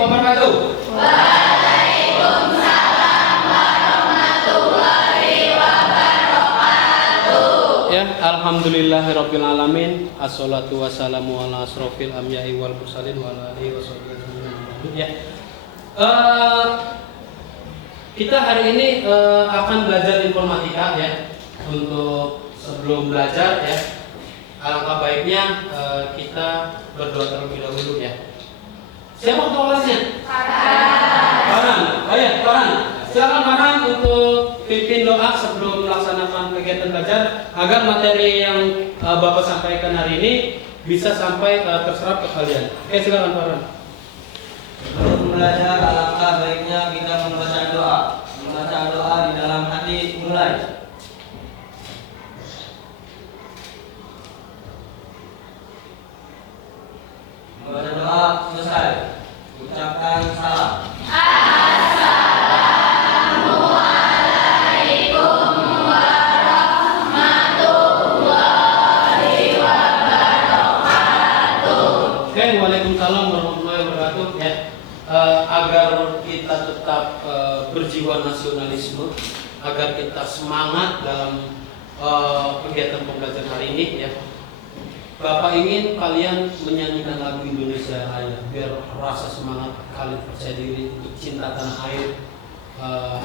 wabarakatuh. Waalaikumsalam warahmatullahi wabarakatuh. Ya, alhamdulillahirabbil alamin. Assalatu wassalamu ala asrofil anbiya'i wal mursalin wa ala alihi washabihi ajmain. Ya. Kita hari ini akan belajar informatika ya. Untuk sebelum belajar ya, alangkah baiknya kita berdoa terlebih dahulu ya. Siapa ketua kelasnya? Farhan. Oh ya, Farhan. Silakan Farhan untuk pimpin doa sebelum melaksanakan kegiatan belajar agar materi yang Bapak sampaikan hari ini bisa sampai terserap ke kalian. Oke, silakan Farhan. Sebelum belajar, alangkah baiknya kita membaca doa. Membaca doa di dalam hati mulai. Membaca doa selesai. Ucapkan salam. Assalamualaikum warahmatullahi wabarakatuh. Oke, waalaikumsalam warahmatullahi wabarakatuh ya. Agar kita tetap berjiwa nasionalisme, agar kita semangat dalam kegiatan pembelajaran hari ini ya. Bapak ingin kalian menyanyikan lagu Indonesia Raya biar rasa semangat kalian, percaya diri untuk cinta tanah air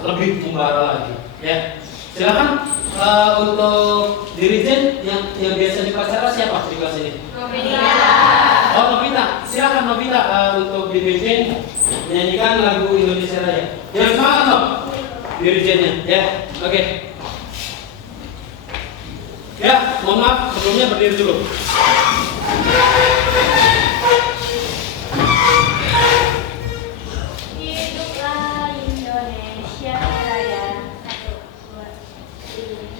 lebih membara lagi ya. Silakan untuk dirijen yang biasa di upacara siapa di kelas ini? Novita. Oh, Novita. Silakan Novita untuk dipimpin menyanyikan lagu Indonesia Raya. Yang semangat loh dirijennya ya. Oke. Ya, mohon maaf sebelumnya berdiri dulu. Hiduplah Indonesia Raya. 1, 2,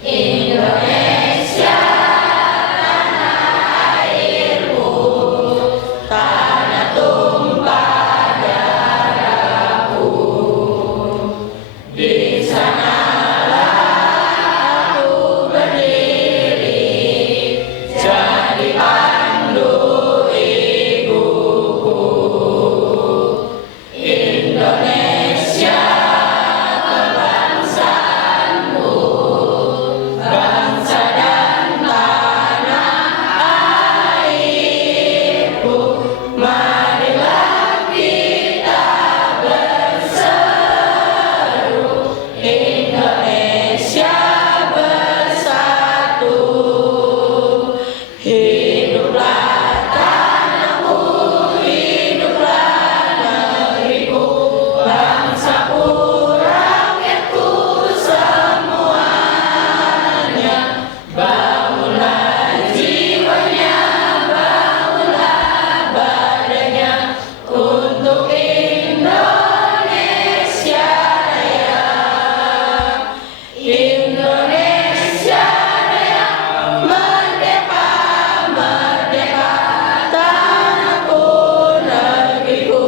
3. Indonesia tanah airku, tanah tumpah darahku. Di sanalah aku berdiri, jadi pandu ibuku. Indonesia kebangsaanku, bangsa dan tanah airku. Marilah kita berseru, Indonesia bersatu. Hiduplah tanahku, hiduplah negeriku, bangsaku, rakyatku semuanya. Bangunlah jiwanya, bangunlah badannya untuk Indonesia Raya. Indonesia Raya, merdeka, merdeka, tanahku, negeriku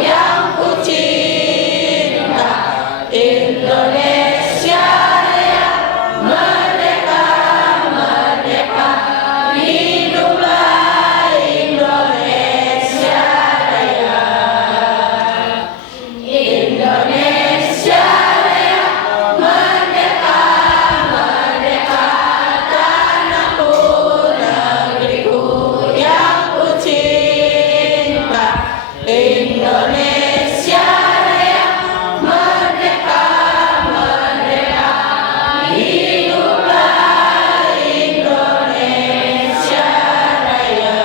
yang ku cinta. Indonesia Raya, merdeka, merdeka, hiduplah Indonesia Raya. Indonesia Raya, merdeka, merdeka, tanahku, negeriku yang ku cinta. Indonesia Raya, merdeka, merdeka, hiduplah Indonesia Raya.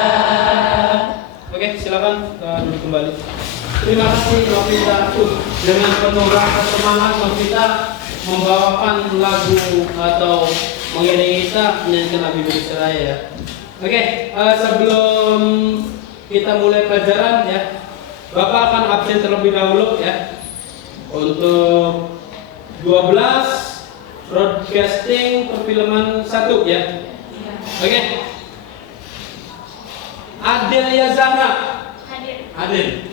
Oke, silakan duduk kembali. Terima kasih Novita. Dengan penuh rasa semangat Novita membawakan lagu atau mengiringi kita menyanyikan lagu Indonesia Raya ya. Oke, sebelum kita mulai pelajaran ya, Bapak akan absen terlebih dahulu ya. Untuk 12 broadcasting perfilman 1 ya. Oke. Adelia Zahra. Hadir.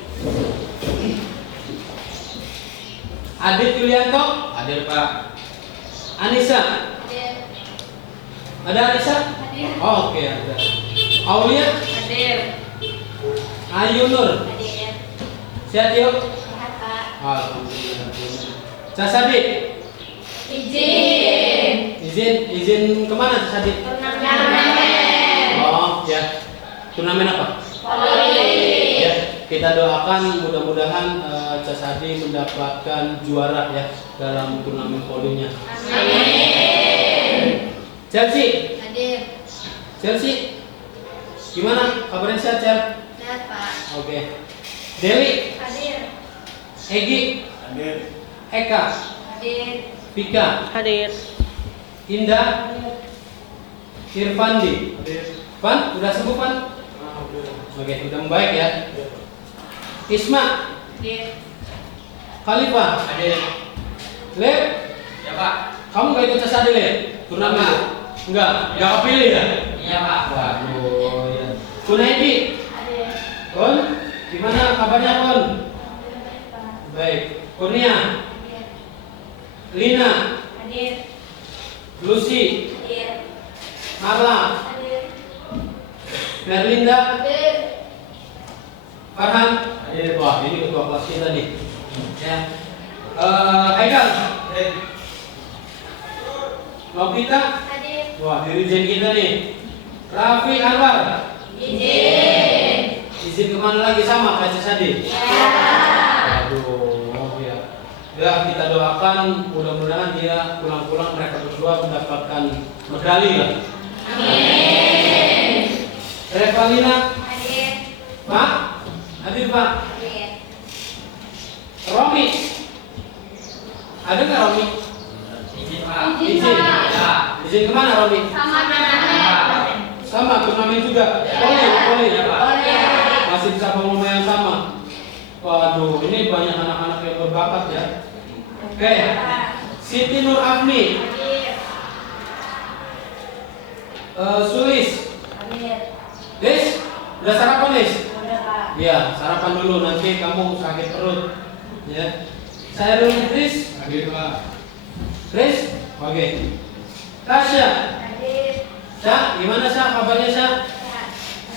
Adit Yulianto. Hadir Pak. Anissa. Ada Anissa? Hadir. Oh, oke ada. Aulia. Hadir. Ayu Nur. Hadir. Sehat yuk. Sehat, Pak. Alhamdulillah. Cak Sadik, izin kemana Cak Sadik? Turnamen. Oh ya, turnamen apa? Voli. Ya, kita doakan mudah-mudahan Cak Sadik mendapatkan juara ya dalam turnamen volinya. Amin. Chelsea, Hadir. Chelsea, gimana kabarnya sehat Chelsea? Sehat, Pak. Oke. Dewi, Hadir. Egi, Hadir. Eka, Hadir. Vika, Hadir. Indah, Irfandi. Pan, udah sembuh Pan? Oke, udah membaik ya. Isma, Hadir. Khalifah, Lep, Ya Pak. kamu gak ikut tes Le? Turnamen? Enggak kepilih ya? Iya Pak. Waduh, ya. Kunaidi, Hadir. Kon, gimana kabarnya Kon? Baik. Kurnia, Lina, Hadir. Lucy, Hadir. Marla, Hadir. Merlinda, Hadir. Farhan. Wah, ini ketua kelas kita nih. Ya. Haikal, Novita, Hadir. wah dirijen kita nih. Raffi Anwar, Izin. izin kemana lagi sama kayak Sadi? Ya. Aduh, ya. Ya kita doakan mudah-mudahan dia pulang-pulang mereka berdua mendapatkan medali ya. Amin. Revalina, Hadir. Pak, hadir Pak. Hadir. Romi, ada nggak Romi? Izin Pak. Izin. Ya. Izin kemana Romi? Sama turnamen. Sama turnamen juga. Poli ya Pak. Boleh. Masih di cabang lomba yang sama. Waduh, ini banyak anak-anak yang berbakat ya. Oke, Siti Nur Afni, Hadir. Sulis, Hadir. Lis, udah sarapan Lis? Udah, Pak. Iya, sarapan dulu nanti kamu sakit perut. Ya. Saya dulu Chris. Hadir Pak. Chris, oke. Tasya, Hadir. Syah, gimana Syah? Kabarnya Syah? Sehat.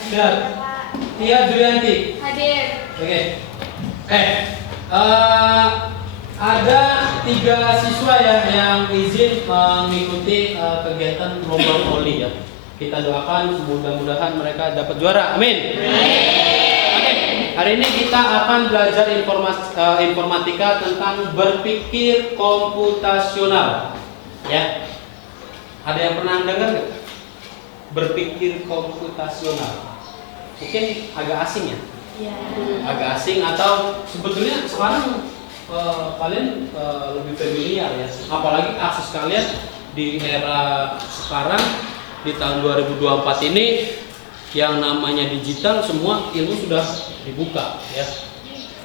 Sehat. Pak. Tia Julianti. Hadir. Oke. Ada 3 siswa ya yang izin mengikuti kegiatan lomba voli ya. Kita doakan mudah-mudahan mereka dapat juara. Amin. Oke. Hari ini kita akan belajar informatika tentang berpikir komputasional. Ya. Ada yang pernah dengar nggak? Berpikir komputasional. Mungkin agak asing ya. Iya. Agak asing atau sebetulnya sekarang kalian lebih familiar ya, apalagi akses kalian di era sekarang di tahun 2024 ini yang namanya digital, semua ilmu sudah dibuka ya.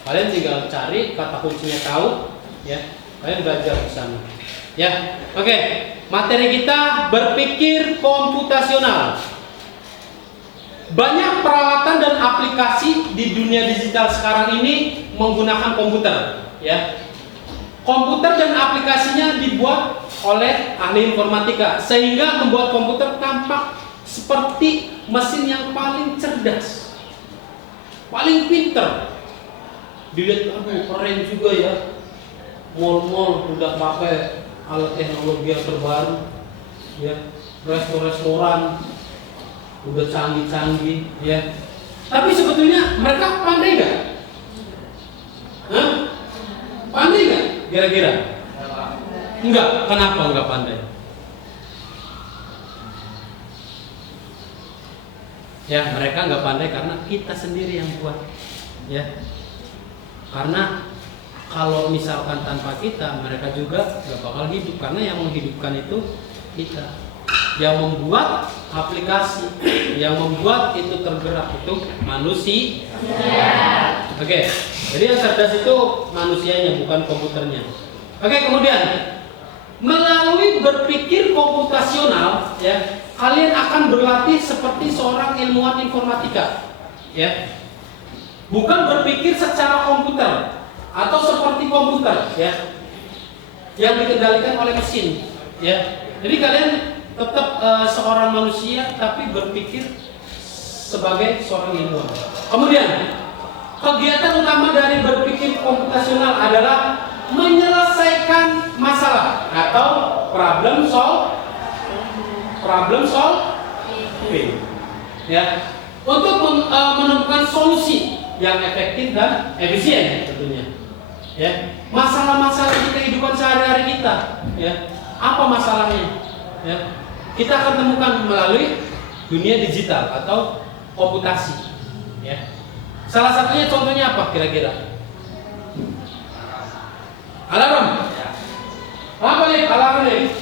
Kalian tinggal cari kata kuncinya tahu ya, kalian belajar di sana ya. Oke, materi kita berpikir komputasional. Banyak peralatan dan aplikasi di dunia digital sekarang ini menggunakan komputer, ya. Komputer dan aplikasinya dibuat oleh ahli informatika sehingga membuat komputer tampak seperti mesin yang paling cerdas, paling pinter. Dilihat, aduh keren juga ya. Mall-mall udah pakai alat teknologi yang terbaru, ya. Restoran udah canggih-canggih ya. Tapi sebetulnya mereka pandai nggak? Hah? Pandai nggak? Kira-kira? Enggak. Kenapa enggak pandai? Ya, mereka nggak pandai karena kita sendiri yang buat. Ya. Karena kalau misalkan tanpa kita, mereka juga nggak bakal hidup karena yang menghidupkan itu kita. Yang membuat aplikasi, yang membuat itu tergerak itu manusia. Oke, jadi yang cerdas itu manusianya, bukan komputernya. Oke, kemudian melalui berpikir komputasional, ya, kalian akan berlatih seperti seorang ilmuwan informatika, ya. Bukan berpikir secara komputer atau seperti komputer, ya, yang dikendalikan oleh mesin, ya. Jadi kalian tetap seorang manusia tapi berpikir sebagai seorang ilmuwan. Kemudian kegiatan utama dari berpikir komputasional adalah menyelesaikan masalah atau problem solving. Ya, untuk menemukan solusi yang efektif dan efisien tentunya. Ya, masalah-masalah di kehidupan sehari-hari kita, ya, apa masalahnya? Ya, kita akan temukan melalui dunia digital atau komputasi. Ya, salah satunya contohnya apa kira-kira? Alarm. Apa nih alarm nih?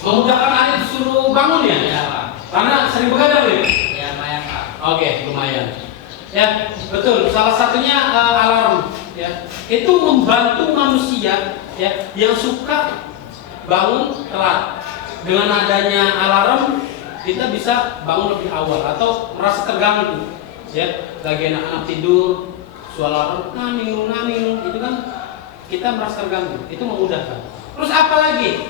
Memudahkan Alif disuruh bangun ya? Iya, Pak. Karena sering begadang nih. Ya, lumayan, Pak. Oke, lumayan. Ya, betul. Salah satunya alarm. Ya, itu membantu manusia ya yang suka bangun telat. Dengan adanya alarm, kita bisa bangun lebih awal atau merasa terganggu. Ya, lagi anak-anak tidur, suara alarm ngaming, itu kan kita merasa terganggu. Itu memudahkan. Terus apa lagi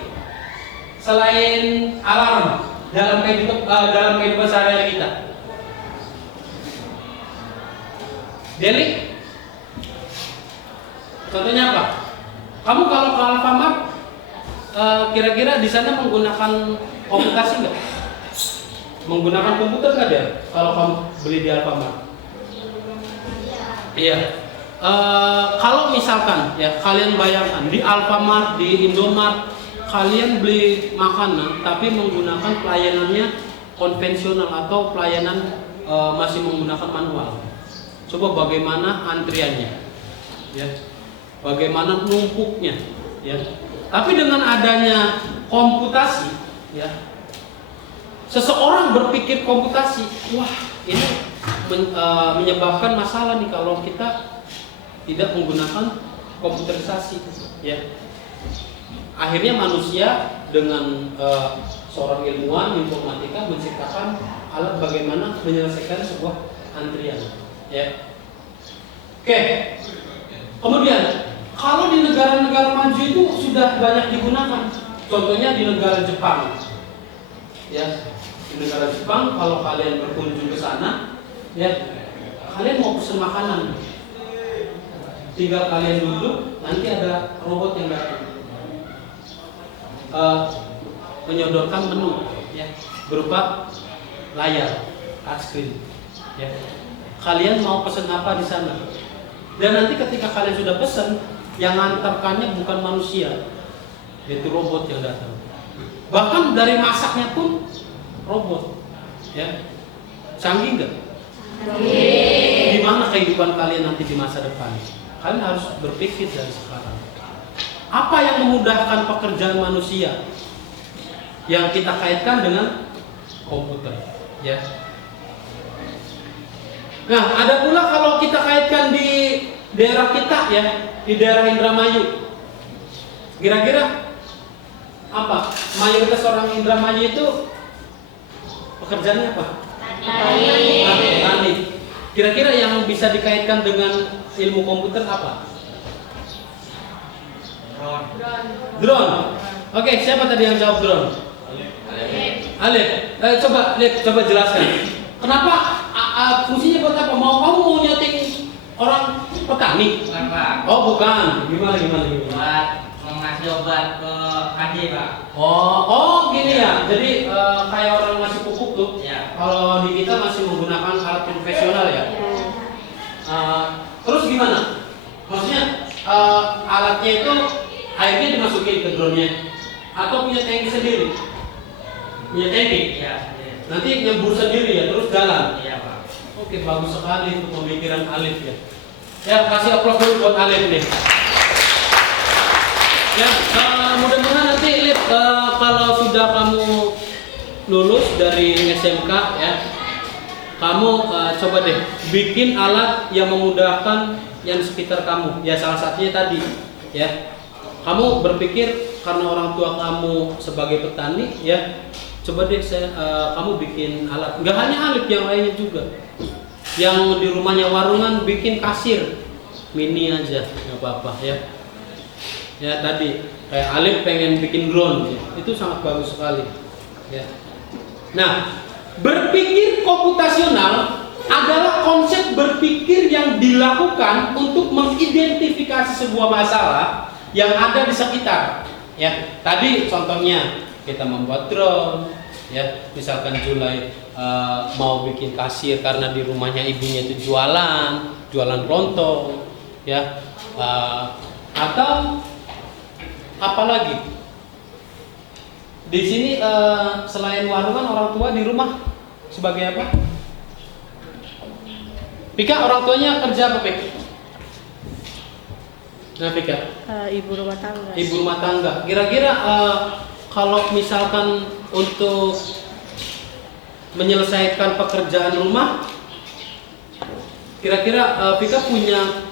selain alarm dalam kehidupan sehari-hari kita? Deli? Contohnya apa? Kamu kalau ke Alfamart, kira-kira di sana menggunakan komputasi nggak? Menggunakan komputer nggak dia? Kalau kamu beli di Alfamart? Iya. Kalau misalkan ya kalian bayangkan di Alfamart, di Indomart, kalian beli makanan tapi menggunakan pelayanannya konvensional atau pelayanan masih menggunakan manual. Coba bagaimana antriannya, ya, bagaimana numpuknya, ya. Tapi dengan adanya komputasi, ya, seseorang berpikir komputasi, wah ini menyebabkan masalah nih kalau kita tidak menggunakan komputerisasi, ya. Akhirnya manusia dengan seorang ilmuwan informatika menciptakan alat bagaimana menyelesaikan sebuah antrian, ya. Oke. Kemudian kalau di negara-negara maju itu sudah banyak digunakan. Contohnya di negara Jepang, ya. Di negara Jepang kalau kalian berkunjung ke sana, ya, kalian mau pesen makanan, tinggal kalian duduk, nanti ada robot yang datang menyodorkan menu, ya, berupa layar touchscreen, ya. Kalian mau pesen apa di sana? Dan nanti ketika kalian sudah pesen, yang ngantarkannya bukan manusia, yaitu robot yang datang. Bahkan dari masaknya pun robot, ya. Canggih nggak? Gimana kehidupan kalian nanti di masa depan? Kalian harus berpikir dari sekarang. Apa yang memudahkan pekerjaan manusia yang kita kaitkan dengan komputer, ya. Nah, ada pula kalau kita kaitkan di daerah kita, ya, di daerah Indramayu. Kira-kira apa? Mayoritas orang Indramayu itu pekerjaannya apa? Tani. Kira-kira yang bisa dikaitkan dengan ilmu komputer apa? Drone. Oke, siapa tadi yang jawab drone? Alif. Coba jelaskan. Kenapa fungsinya buat apa? Mau nyeting orang petani? Bukan, Pak. Oh, bukan. Gimana? Buat mengasih obat ke KJ, Pak. Oh, gini ya. Jadi kayak orang ngasih pupuk tuh. Ya. Kalau di kita masih menggunakan alat profesional ya. Terus gimana? Maksudnya alatnya itu airnya dimasukin ke drone-nya atau punya tangki sendiri? Punya tangki? Iya. Nanti nyembur sendiri ya, terus jalan. Iya, Pak. Oke, bagus sekali untuk pemikiran Alif ya. Ya, kasih aplaus dulu buat Alif nih. Ya, mudah-mudahan nanti Alif kalau sudah kamu lulus dari SMK ya, kamu coba deh bikin alat yang memudahkan yang di sekitar kamu. Ya, salah satunya tadi ya. Kamu berpikir karena orang tua kamu sebagai petani ya, coba deh kamu bikin alat. Nggak hanya Alif, yang lainnya juga. Yang di rumahnya warungan bikin kasir mini aja, nggak apa-apa ya. Ya tadi kayak Alif pengen bikin drone, ya. Itu sangat bagus sekali. Ya. Nah, berpikir komputasional adalah konsep berpikir yang dilakukan untuk mengidentifikasi sebuah masalah yang ada di sekitar. Ya, tadi contohnya kita membuat drone, ya, misalkan Julai mau bikin kasir karena di rumahnya ibunya itu jualan lontong, ya, atau apa lagi? Di sini selain warungan, orang tua di rumah sebagai apa? Pika, orang tuanya kerja apa, Pik? Nah, Pika? Ibu rumah tangga. Ibu rumah tangga. Kira-kira kalau misalkan untuk menyelesaikan pekerjaan rumah, kira-kira Pika punya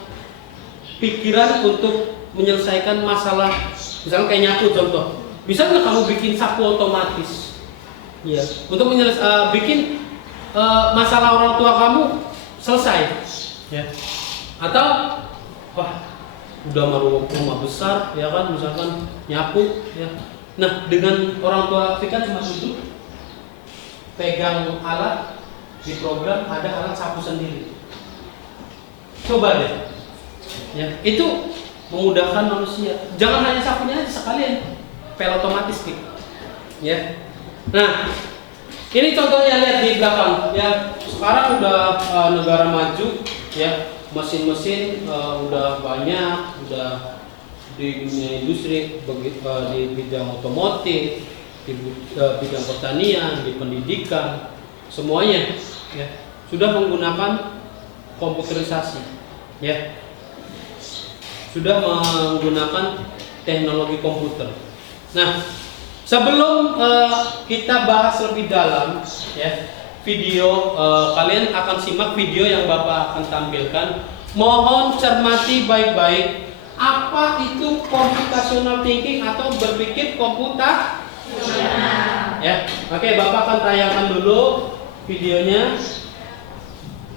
pikiran untuk menyelesaikan masalah, misalnya kayak nyapu contoh. Bisa nggak kamu bikin sapu otomatis? Iya. Untuk bikin masalah orang tua kamu selesai, ya. Atau wah, udah mau rumah besar, ya kan, misalkan nyapu, ya. Nah, dengan orang tua Pika cuma duduk, pegang alat, di program ada alat sapu sendiri. Coba deh, ya. Itu memudahkan manusia. Jangan hanya sapunya aja sekalian, pel otomatis, Pik. Ya. Nah, ini contohnya, lihat di belakang, ya. Sekarang udah negara maju, ya, mesin-mesin udah banyak, udah di dunia industri, di bidang otomotif, di bidang pertanian, di pendidikan, semuanya, ya, sudah menggunakan komputerisasi, ya, sudah menggunakan teknologi komputer. Nah, sebelum kita bahas lebih dalam, ya, video, kalian akan simak video yang Bapak akan tampilkan. Mohon cermati baik-baik, apa itu computational thinking atau berpikir komputasional. Ya, oke, Bapak akan tayangkan dulu videonya,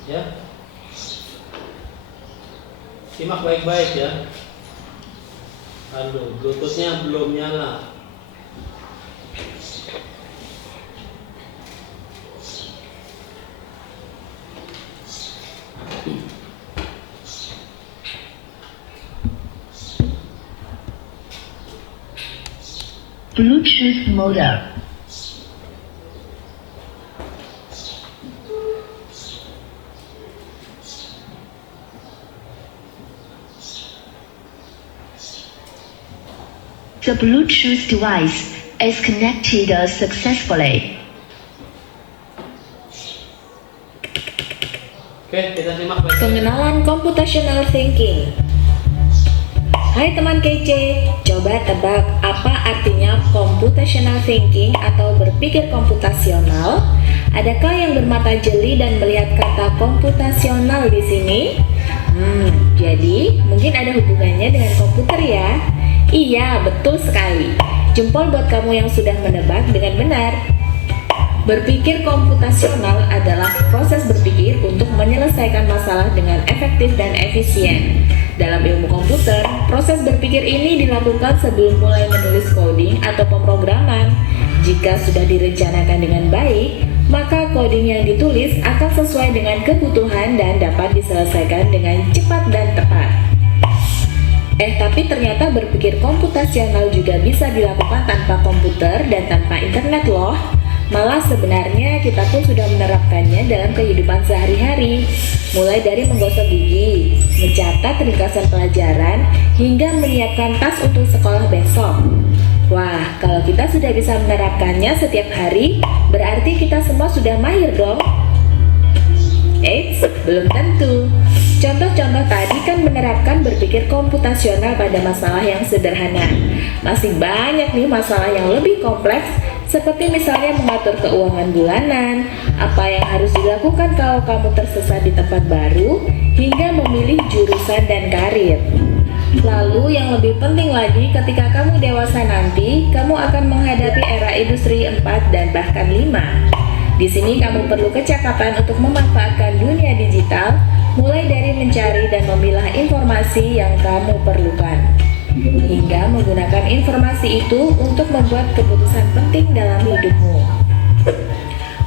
ya. Simak baik-baik, ya. Aduh, Bluetooth-nya belum nyala. Bluetooth modem. The Bluetooth device is connected successfully. Oke, kita simak baik-baik. Pengenalan computational thinking. Hai teman kece, coba tebak apa artinya computational thinking atau berpikir komputasional? Adakah yang bermata jeli dan melihat kata komputasional di sini? Jadi mungkin ada hubungannya dengan komputer ya? Iya, betul sekali. Jempol buat kamu yang sudah menebak dengan benar. Berpikir komputasional adalah proses berpikir untuk menyelesaikan masalah dengan efektif dan efisien. Dalam ilmu komputer, proses berpikir ini dilakukan sebelum mulai menulis coding atau pemrograman. Jika sudah direncanakan dengan baik, maka coding yang ditulis akan sesuai dengan kebutuhan dan dapat diselesaikan dengan cepat dan tepat. Tapi ternyata berpikir komputasional juga bisa dilakukan tanpa komputer dan tanpa internet loh. Malah sebenarnya kita pun sudah menerapkannya dalam kehidupan sehari-hari, mulai dari menggosok gigi, mencatat ringkasan pelajaran, hingga menyiapkan tas untuk sekolah besok. Wah, kalau kita sudah bisa menerapkannya setiap hari, berarti kita semua sudah mahir dong. Eits, belum tentu. Contoh-contoh tadi kan menerapkan berpikir komputasional pada masalah yang sederhana. Masih banyak nih masalah yang lebih kompleks, seperti misalnya mengatur keuangan bulanan, apa yang harus dilakukan kalau kamu tersesat di tempat baru, hingga memilih jurusan dan karir. Lalu yang lebih penting lagi, ketika kamu dewasa nanti, kamu akan menghadapi era industri 4 dan bahkan 5. Di sini kamu perlu kecakapan untuk memanfaatkan dunia digital, mulai dari mencari dan memilah informasi yang kamu perlukan, hingga menggunakan informasi itu untuk membuat keputusan penting dalam hidupmu.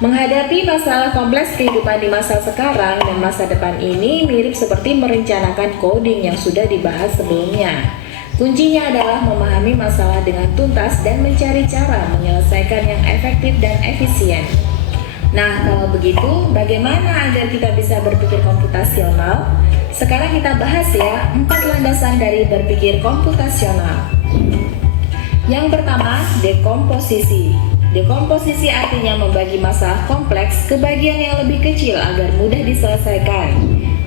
Menghadapi masalah kompleks kehidupan di masa sekarang dan masa depan ini mirip seperti merencanakan coding yang sudah dibahas sebelumnya. Kuncinya adalah memahami masalah dengan tuntas dan mencari cara menyelesaikan yang efektif dan efisien. Nah, kalau begitu, bagaimana agar kita bisa berpikir komputasional? Sekarang kita bahas ya 4 landasan dari berpikir komputasional. Yang pertama, dekomposisi. Dekomposisi artinya membagi masalah kompleks ke bagian yang lebih kecil agar mudah diselesaikan.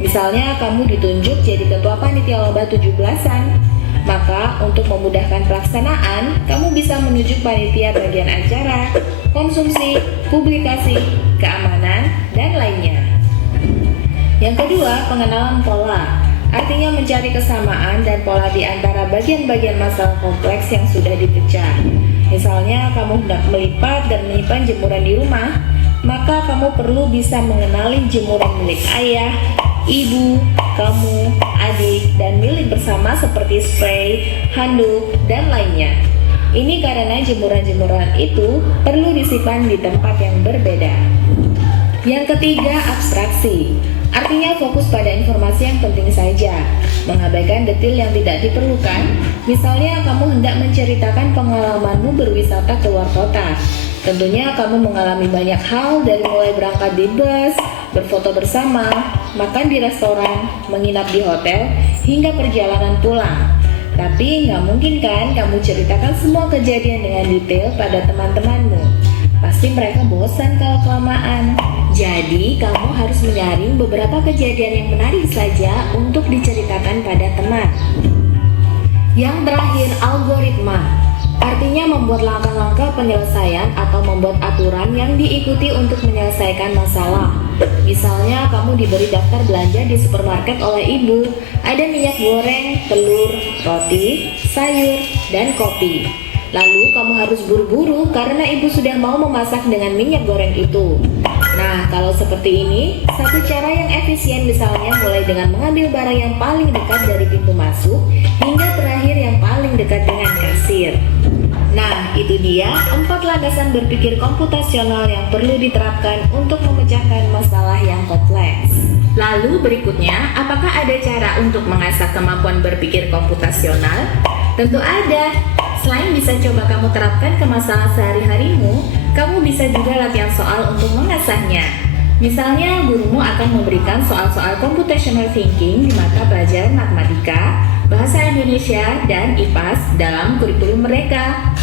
Misalnya kamu ditunjuk jadi ketua panitia lomba 17-an. Maka untuk memudahkan pelaksanaan, kamu bisa menunjuk panitia bagian acara, konsumsi, publikasi, keamanan, dan lainnya. Yang kedua, pengenalan pola. Artinya mencari kesamaan dan pola di antara bagian-bagian masalah kompleks yang sudah dipecah. Misalnya kamu hendak melipat dan menyimpan jemuran di rumah, maka kamu perlu bisa mengenali jemuran milik ayah, ibu, kamu, adik, dan milik bersama seperti spray, handuk, dan lainnya. Ini karena jemuran-jemuran itu perlu disimpan di tempat yang berbeda. Yang ketiga, abstraksi. Artinya fokus pada informasi yang penting saja, mengabaikan detail yang tidak diperlukan. Misalnya kamu hendak menceritakan pengalamanmu berwisata ke luar kota. Tentunya kamu mengalami banyak hal dari mulai berangkat di bus, berfoto bersama, makan di restoran, menginap di hotel, hingga perjalanan pulang. Tapi nggak mungkin kan kamu ceritakan semua kejadian dengan detail pada teman-temanmu. Pasti mereka bosan kalau kelamaan. Jadi, kamu harus menyaring beberapa kejadian yang menarik saja untuk diceritakan pada teman. Yang terakhir, algoritma. Artinya membuat langkah-langkah penyelesaian atau membuat aturan yang diikuti untuk menyelesaikan masalah. Misalnya, kamu diberi daftar belanja di supermarket oleh ibu. Ada minyak goreng, telur, roti, sayur, dan kopi. Lalu kamu harus buru-buru karena ibu sudah mau memasak dengan minyak goreng itu. Nah, kalau seperti ini, satu cara yang efisien misalnya mulai dengan mengambil barang yang paling dekat dari pintu masuk hingga terakhir yang paling dekat dengan kasir. Nah, itu dia 4 landasan berpikir komputasional yang perlu diterapkan untuk memecahkan masalah yang kompleks. Lalu berikutnya, apakah ada cara untuk mengasah kemampuan berpikir komputasional? Tentu ada. Selain bisa coba kamu terapkan ke masalah sehari-harimu, kamu bisa juga latihan soal untuk mengasahnya. Misalnya, gurumu akan memberikan soal-soal computational thinking di mata pelajaran matematika, bahasa Indonesia, dan IPAS dalam kurikulum mereka.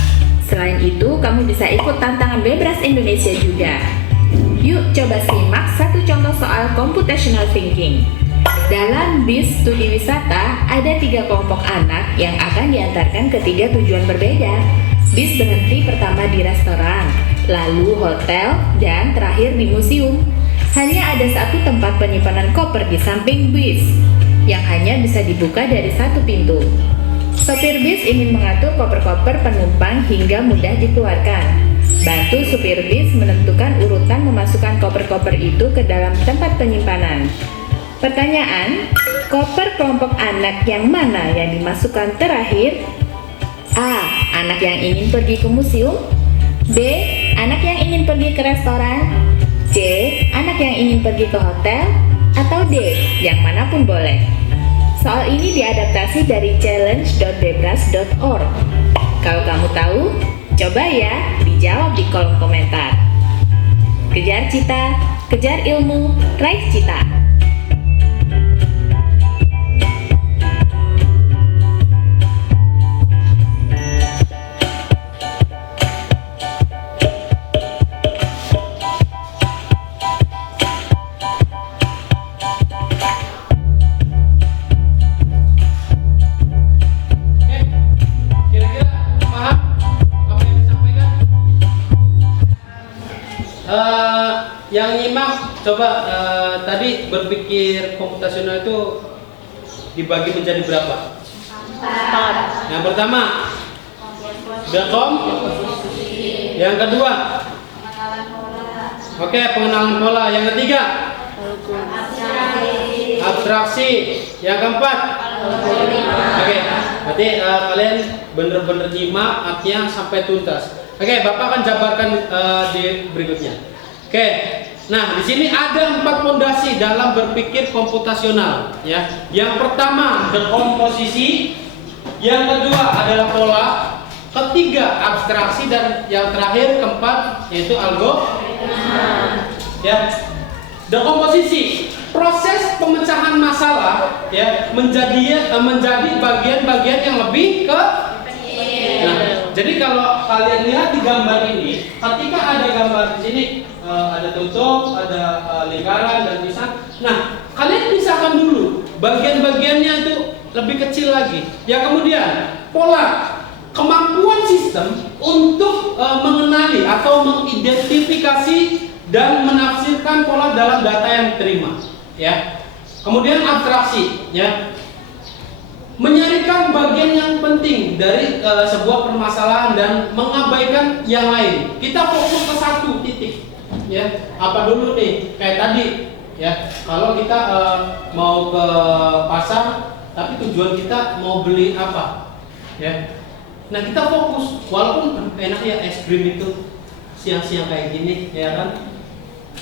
Selain itu, kamu bisa ikut tantangan Bebras Indonesia juga. Yuk coba simak satu contoh soal computational thinking. Dalam bis studi wisata, ada 3 kelompok anak yang akan diantarkan ke 3 tujuan berbeda. Bis berhenti pertama di restoran, lalu hotel, dan terakhir di museum. Hanya ada satu tempat penyimpanan koper di samping bis, yang hanya bisa dibuka dari satu pintu. Sopir bis ingin mengatur koper-koper penumpang hingga mudah dikeluarkan. Bantu supir bis menentukan urutan memasukkan koper-koper itu ke dalam tempat penyimpanan. Pertanyaan, koper kelompok anak yang mana yang dimasukkan terakhir? A. Anak yang ingin pergi ke museum. B. Anak yang ingin pergi ke restoran. C. Anak yang ingin pergi ke hotel. Atau D. Yang manapun boleh. Soal ini diadaptasi dari challenge.bebras.org. Kalau kamu tahu, coba ya dijawab di kolom komentar. Kejar cita, kejar ilmu, raih cita. Yang nyimak coba tadi berpikir komputasional itu dibagi menjadi berapa? 4. Yang pertama dekom. Yang kedua oke, pengenalan pola. Yang ketiga abstraksi. Yang keempat oke, berarti kalian bener-bener nyimak artinya sampai tuntas. Oke, Bapak akan jabarkan di berikutnya. Oke. Nah, di sini ada 4 fondasi dalam berpikir komputasional, ya. Yang pertama, dekomposisi. Yang kedua adalah pola. Ketiga, abstraksi, dan yang terakhir keempat yaitu algoritma. Ya. Dekomposisi, proses pemecahan masalah, ya, menjadi bagian-bagian yang lebih ke. Nah, jadi kalau kalian lihat di gambar ini, ketika ada gambar di sini ada tutup, ada lingkaran dan pisah. Nah, kalian pisahkan dulu bagian-bagiannya itu lebih kecil lagi. Ya, kemudian pola, kemampuan sistem untuk mengenali atau mengidentifikasi dan menafsirkan pola dalam data yang diterima. Ya. Kemudian abstraksi, ya. Menyarikan bagian yang penting dari sebuah permasalahan dan mengabaikan yang lain. Kita fokus ke satu titik. Ya, apa dulu nih? Kayak tadi, ya. Kalau kita mau ke pasar, tapi tujuan kita mau beli apa, ya. Nah, kita fokus. Walaupun enak ya es krim itu siang-siang kayak gini, ya kan?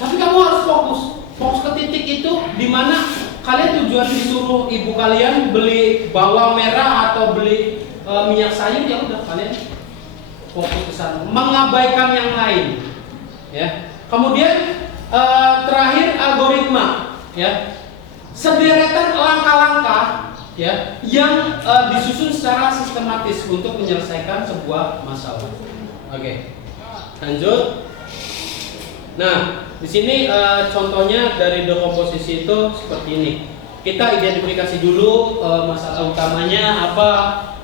Tapi kamu harus fokus ke titik itu, di mana kalian tujuan disuruh ibu kalian beli bawang merah atau beli minyak sayur, ya udah kalian fokus ke sana, mengabaikan yang lain, ya. Kemudian terakhir algoritma, ya, sederetan langkah-langkah, ya, yang disusun secara sistematis untuk menyelesaikan sebuah masalah. Oke, lanjut. Nah, di sini contohnya dari dekomposisi itu seperti ini. Kita identifikasi dulu masalah utamanya apa,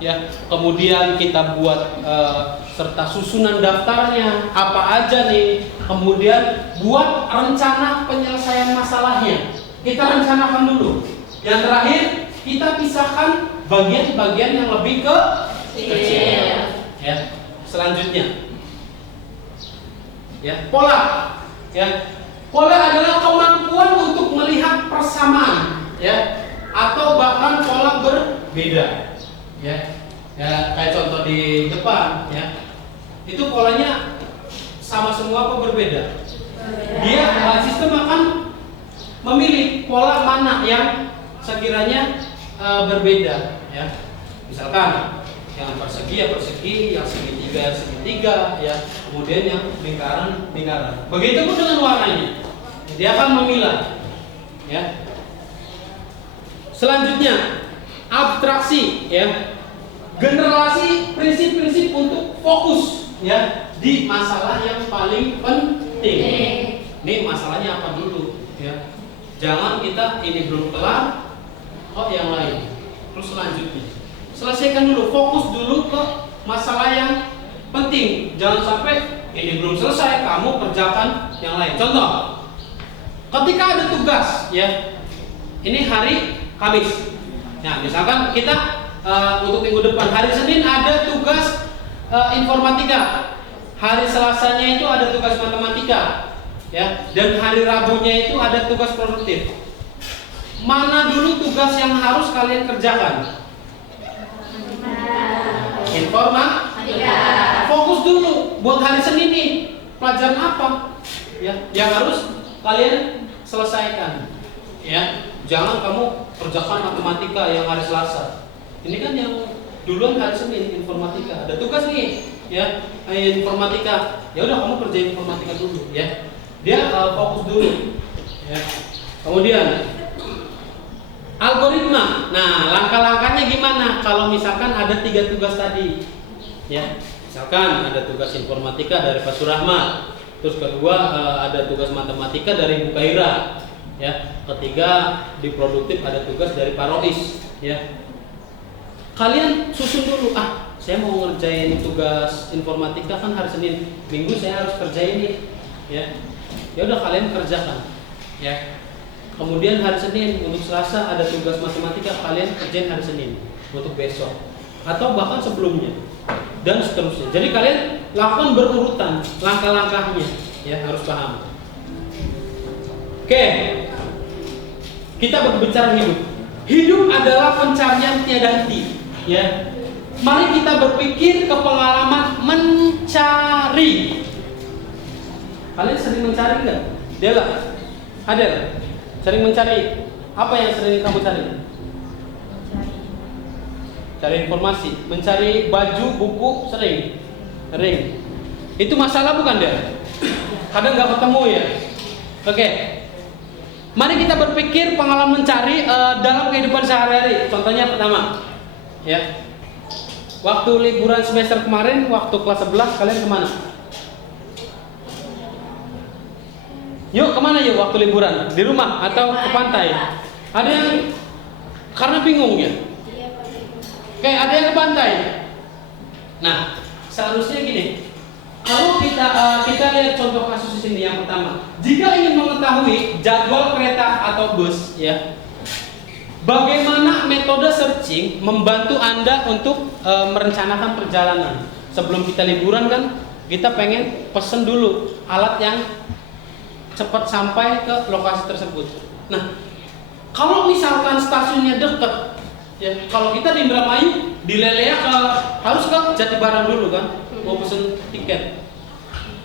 ya. Kemudian kita buat serta susunan daftarnya apa aja nih. Kemudian buat rencana penyelesaian masalahnya. Kita rencanakan dulu. Yang terakhir, kita pisahkan bagian-bagian yang lebih kecil. Ya. Selanjutnya, ya, pola. Ya, pola adalah kemampuan untuk melihat persamaan, ya, atau bahkan pola berbeda, ya. Ya, kayak contoh di depan, ya. Itu polanya sama semua apa berbeda? Dia sistem akan memilih pola mana yang sekiranya berbeda, ya. Misalkan yang persegi ya persegi, yang segitiga segitiga, ya. Kemudian yang lingkaran lingkaran. Begitupun dengan warnanya, dia akan memilah, ya. Selanjutnya abstraksi, ya, generasi prinsip-prinsip untuk fokus, ya, di masalah yang paling penting. Ini masalahnya apa dulu, ya. Jangan kita ini belum kelar, oh yang lain. Terus selanjutnya selesaikan dulu, fokus dulu ke masalah yang penting. Jangan sampai ini belum selesai, kamu kerjakan yang lain. Contoh, ketika ada tugas, ya, ini hari Kamis. Nah, misalkan kita untuk minggu depan, hari Senin ada tugas informatika, hari Selasanya itu ada tugas matematika, ya, dan hari Rabunya itu ada tugas produktif. Mana dulu tugas yang harus kalian kerjakan? Informatika. Fokus dulu buat hari Senin nih, pelajaran apa, ya, yang harus kalian selesaikan, ya. Jangan kamu kerjakan matematika yang hari Selasa. Ini kan yang duluan hari Senin informatika. Ada tugas nih, ya, informatika. Ya udah kamu kerjain informatika dulu, ya. Dia fokus dulu, ya. Kemudian algoritma. Nah, langkah-langkahnya gimana? Kalau misalkan ada 3 tugas tadi, ya, misalkan ada tugas informatika dari Pak Surahman, terus kedua ada tugas matematika dari Bu Kaira, ya, ketiga di produktif ada tugas dari Pak Rois, ya. Kalian susun dulu, saya mau ngerjain tugas informatika kan hari Senin, Minggu saya harus kerjain nih, ya. Ya udah kalian kerjakan, ya. Kemudian hari Senin untuk Selasa ada tugas matematika, kalian kerjain hari Senin untuk besok atau bahkan sebelumnya dan seterusnya. Jadi kalian lakukan berurutan langkah-langkahnya, ya, harus paham. Oke, kita berbicara hidup. Hidup adalah pencarian tiada henti, ya. Mari kita berpikir ke pengalaman mencari. Kalian sering mencari nggak? Dela, Adel, sering mencari apa yang sering kamu cari? Cari informasi, mencari baju, buku, sering. Itu masalah bukan Del? Kadang nggak ketemu ya. Oke. Mari kita berpikir pengalaman mencari dalam kehidupan sehari-hari. Contohnya pertama, ya. Waktu liburan semester kemarin, waktu kelas 11 kalian kemana? Yuk kemana yuk waktu liburan? Di rumah atau ke pantai? Ada yang karena bingung ya? Oke, ada yang ke pantai. Nah, seharusnya gini. Kalau kita lihat contoh kasus di sini yang pertama, jika ingin mengetahui jadwal kereta atau bus, ya, bagaimana metode searching membantu Anda untuk merencanakan perjalanan. Sebelum kita liburan kan, kita pengen pesen dulu alat yang cepat sampai ke lokasi tersebut. Nah, kalau misalkan stasiunnya dekat, ya, kalau kita di Indramayu, di Lelea harus ke Jatibarang dulu kan, mau pesen tiket.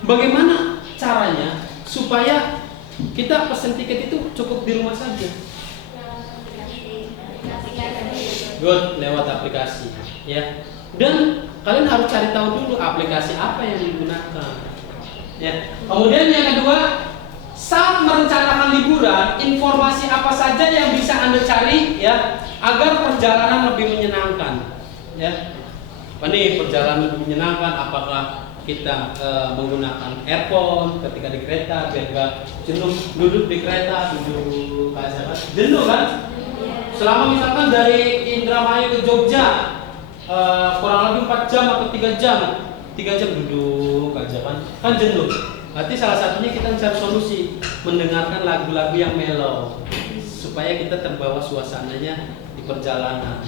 Bagaimana caranya supaya kita pesen tiket itu cukup di rumah saja? Good, lewat aplikasi, ya. Dan kalian harus cari tahu dulu aplikasi apa yang digunakan. Ya. Kemudian yang kedua, saat merencanakan liburan, informasi apa saja yang bisa Anda cari, ya, agar perjalanan lebih menyenangkan, ya. Apa nih perjalanan lebih menyenangkan? Apakah kita menggunakan earphone ketika di kereta biar nggak jenuh duduk di kereta, duduk kayak jenuh kan? Selama misalkan dari Indramayu ke Jogja kurang lebih 4 jam atau 3 jam duduk aja kan jenuh. Berarti salah satunya kita mencari solusi, mendengarkan lagu-lagu yang mellow supaya kita terbawa suasananya di perjalanan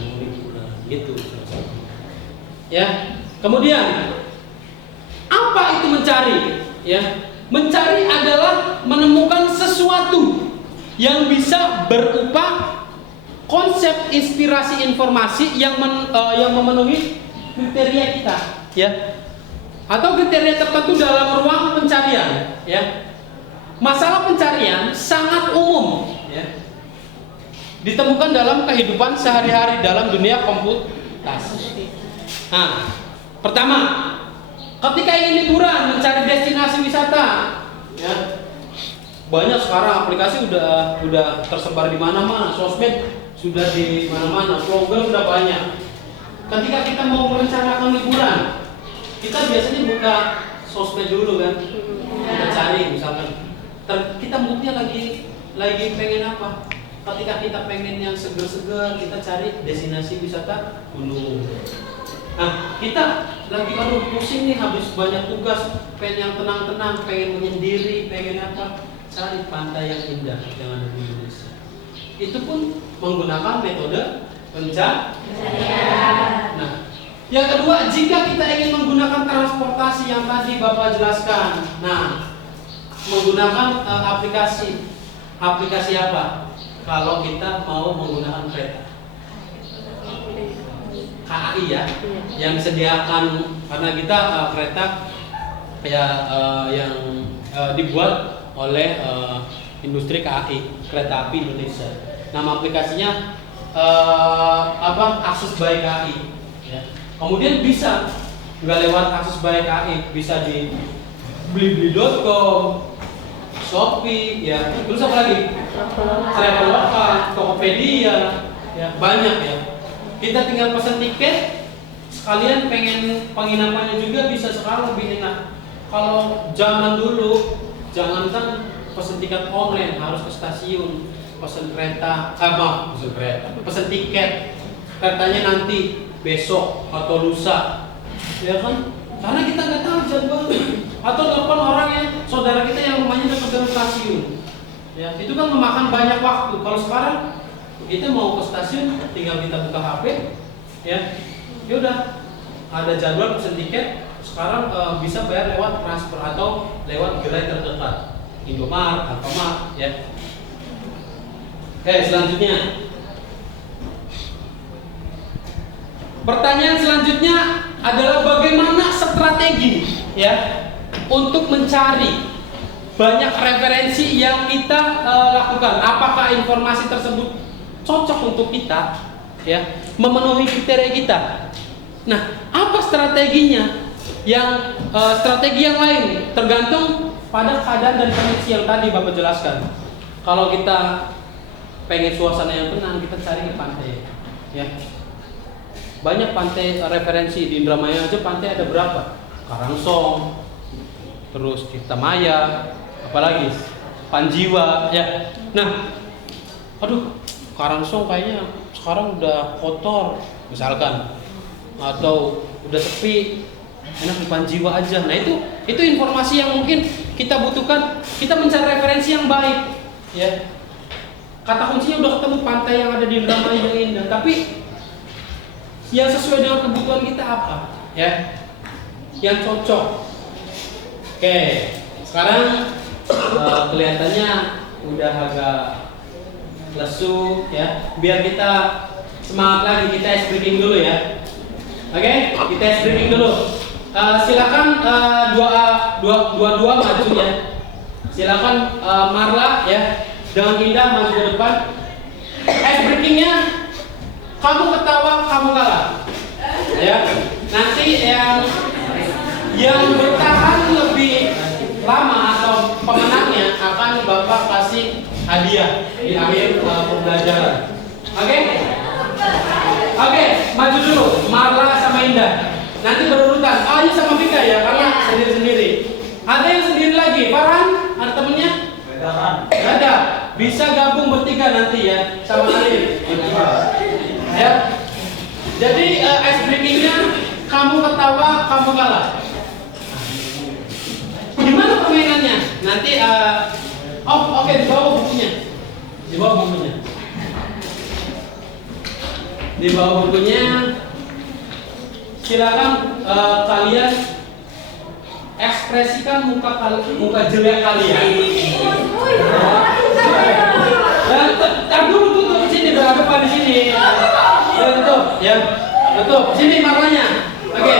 gitu. Ya. Kemudian apa itu mencari? Ya, mencari adalah menemukan sesuatu yang bisa berupa konsep inspirasi informasi yang memenuhi kriteria kita, ya, atau kriteria tertentu dalam ruang pencarian, ya. Masalah pencarian sangat umum, ya, ditemukan dalam kehidupan sehari-hari dalam dunia komputasi. Nah, pertama, ketika ingin liburan mencari destinasi wisata, ya, banyak sekarang aplikasi udah tersebar di mana-mana, sosmed sudah di mana-mana, vlogger sudah banyak. Ketika kita mau merencanakan liburan, kita biasanya buka sosmed dulu kan, kita cari misalkan, kita moodnya lagi pengen apa? Ketika kita pengen yang seger-seger, kita cari destinasi wisata gunung. Nah, kita lagi pusing nih, habis banyak tugas, pengen yang tenang-tenang, pengen menyendiri, pengen apa? Cari pantai yang indah yang ada di Indonesia. Itu pun menggunakan metode pencarian. Nah, yang kedua, jika kita ingin menggunakan transportasi yang tadi Bapak jelaskan, nah, menggunakan aplikasi apa? Kalau kita mau menggunakan kereta, KAI ya, yang disediakan karena kita kereta ya yang dibuat oleh industri KAI, Kereta Api Indonesia. Nama aplikasinya Akses by KAI. Ya. Kemudian bisa nggak lewat Akses by KAI, bisa di blibli.com, Shopee, ya, terus apa lagi? Traveloka, Tokopedia, ya, banyak ya. Kita tinggal pesan tiket, sekalian pengen penginapannya juga bisa sekarang lebih enak. Kalau zaman dulu, jangankan pesan tiket online, harus ke stasiun, pesan tiket, keretanya nanti besok atau lusa, ya kan? Karena kita nggak tahu jadwalnya. Atau telepon orang yang saudara kita yang rumahnya dekat dengan stasiun, ya, itu kan memakan banyak waktu. Kalau sekarang kita mau ke stasiun, tinggal kita buka HP, ya udah ada jadwal pesan tiket. Sekarang bisa bayar lewat transfer atau lewat gerai terdekat, Indomaret, Alfamart, ya. Oke, selanjutnya. Pertanyaan selanjutnya adalah bagaimana strategi, ya, untuk mencari banyak referensi yang kita lakukan. Apakah informasi tersebut cocok untuk kita, ya, memenuhi kriteria kita? Nah, apa strateginya? Yang strategi yang lain tergantung pada keadaan dan kondisi yang tadi Bapak jelaskan. Kalau kita pengen suasana yang tenang, kita cari ke pantai, ya. Banyak pantai referensi di Indramayu aja, pantai ada berapa? Karangsong, terus Tirtamaya, apalagi Panjiwa, ya. Nah, aduh, Karangsong kayaknya sekarang udah kotor, misalkan, atau udah sepi, enak di Panjiwa aja. Nah, itu informasi yang mungkin kita butuhkan. Kita mencari referensi yang baik, ya. Kata kuncinya udah ketemu pantai yang ada di Indramayu yang indah, tapi yang sesuai dengan kebutuhan kita apa, ya? Yang cocok. Oke, sekarang kelihatannya udah agak lesu, ya. Biar kita semangat lagi, kita ice breaking dulu, ya. Oke, kita ice breaking dulu. Silakan dua maju, ya. Silakan Marla, ya. Dengan indah maju ke depan. Ice breakingnya, kamu ketawa, kamu kalah, ya. Nanti yang bertahan lebih lama atau pemenangnya akan Bapak kasih hadiah di akhir pembelajaran. Oke? Oke, maju dulu. Marla sama Indah. Nanti berurutan. Ayo sama Vika, ya, karena sendiri-sendiri. Ada yang sendiri lagi? Farhan? Ada temennya? Gak ada. Bisa gabung bertiga nanti, ya, sama Alif. Ya. Jadi ice breakingnya, kamu ketawa, kamu kalah. Gimana permainannya? Nanti oke, dibawa bukunya. Dibawa bukunya. Dibawa bukunya. Silakan kalian ekspresikan muka jelek kalian. Dan dulu tutup sini, berhadapan di sini. Tutup, ya. Tutup. Sini marlanya. Oke.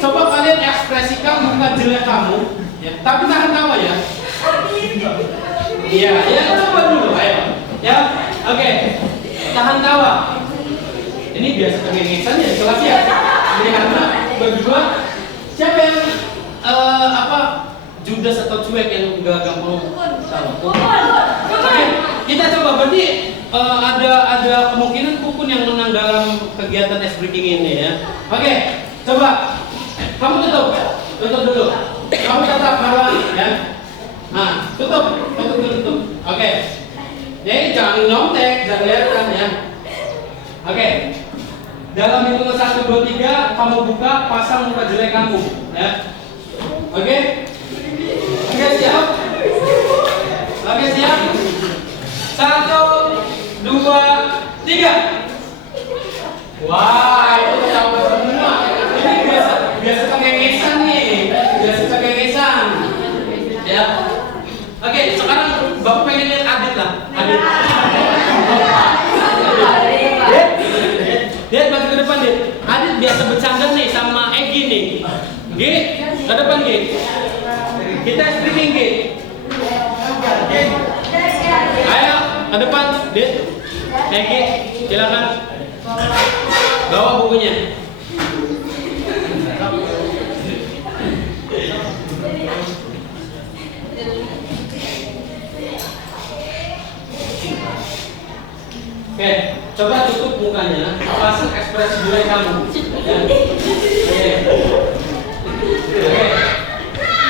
Coba kalian ekspresikan muka jelek kamu, ya. Tapi tahan tawa, ya. Iya, ya, coba dulu, ayo. Ya. Oke. Tahan tawa. Ini biasa kengengesan ya di kelas, ya. Jadi karena berdua siapa yang judes atau cuek yang enggak gampang tawa? Oke, kita coba. Berarti ada kemungkinan Pupun yang menang dalam kegiatan ice breaking ini, ya. Oke, coba. Kamu tutup dulu. Kamu tetap marah, ya. Nah, tutup. Oke. Jadi jangan nyontek, jangan kelihatan, ya. Oke. Dalam hitungan 1, 2, 3, kamu buka, pasang muka jelek kamu, ya. Oke? Oke, siap? Oke, siap? 1, 2, 3. Wah, itu campur semua. Ini biasa kengengesan nih. Ya. Oke, sekarang Bapak pengen lihat Adit lah. Adit. Lihat maju ke depan, Dit. Adit biasa bercanda nih sama Egi nih. G, ke depan, G. Kita speaking, G. Ayo, ke depan, Dit. Egi, silakan. Bawa bukunya. Oke, coba tutup mukanya, pasang ekspresi jelek kamu. Oke.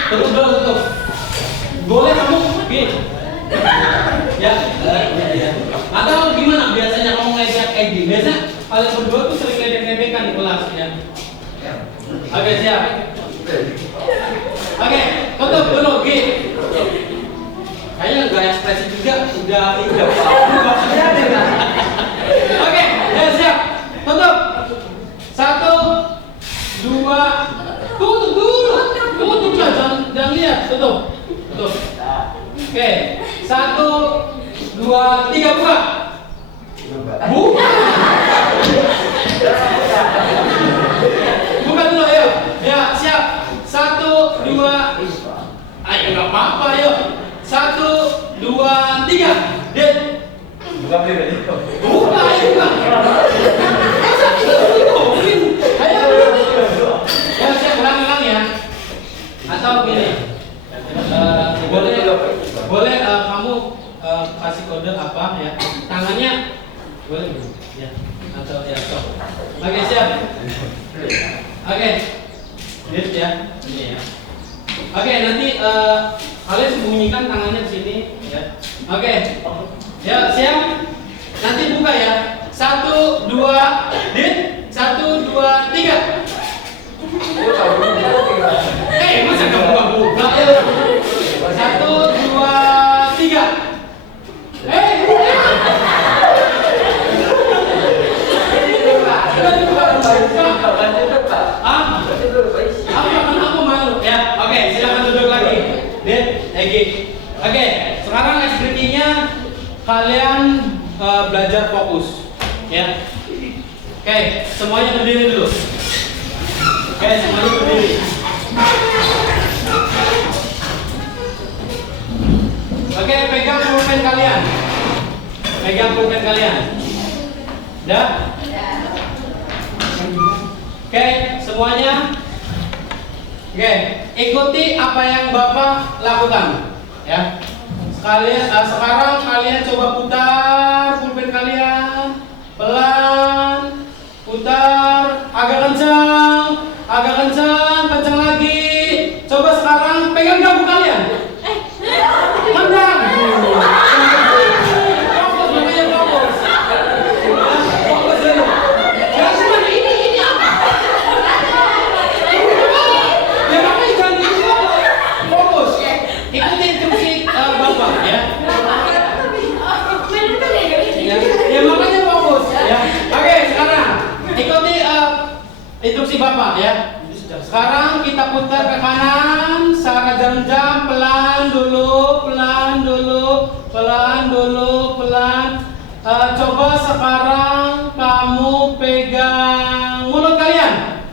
Tutup. Boleh kamu gini. Ya. Atau gimana biasanya kamu ngajak Egi? Biasa kalian berdua tuh sering ngedek-ngedekan di kelas, ya. Oke, siap. Oke, tutup dulu, gini. Kayaknya nggak ekspresi juga, udah. Oke, ya siap. Tutup. 1, 2, tutup dulu. Tutup lah, jangan lihat. Tutup. Oke, 1, 2, 3 buka. Boleh Bu? Ya. Atau ya stop. Oke, siap. Oke. Lihat ya. Ini ya. Oke, nanti kalian sembunyikan tangannya di sini ya. Oke. Ya, siap. Nanti buka ya. 1 2 dit. 1 2 3. Masa kamu buka ya? 1 2 3. Aku malu ya. Oke, silakan duduk lagi. Dit, Egi. Oke, sekarang SBK-nya kalian belajar fokus ya. Oke, semuanya berdiri dulu. Oke, semuanya berdiri. Oke, pegang pulpen kalian. Pegang pulpen kalian. Udah? Oke, semuanya. Oke, ikuti apa yang Bapak lakukan. Ya. Sekarang kalian coba putar pulpen kalian. Pelan. Putar, agak kencang, kencang lagi. Coba sekarang pegang dagu kalian. Tendang. Fokus, makanya fokus. Fokus dulu. Jangan cuma ini apa? Ya makanya jangan gitu. Fokus. Ikuti instruksi Bapak ya. Ya makanya fokus ya. Oke, sekarang ikuti instruksi Bapak ya. Sekarang kita putar ke kanan secara jam-jam, pelan dulu. Coba sekarang kamu pegang mulut kalian.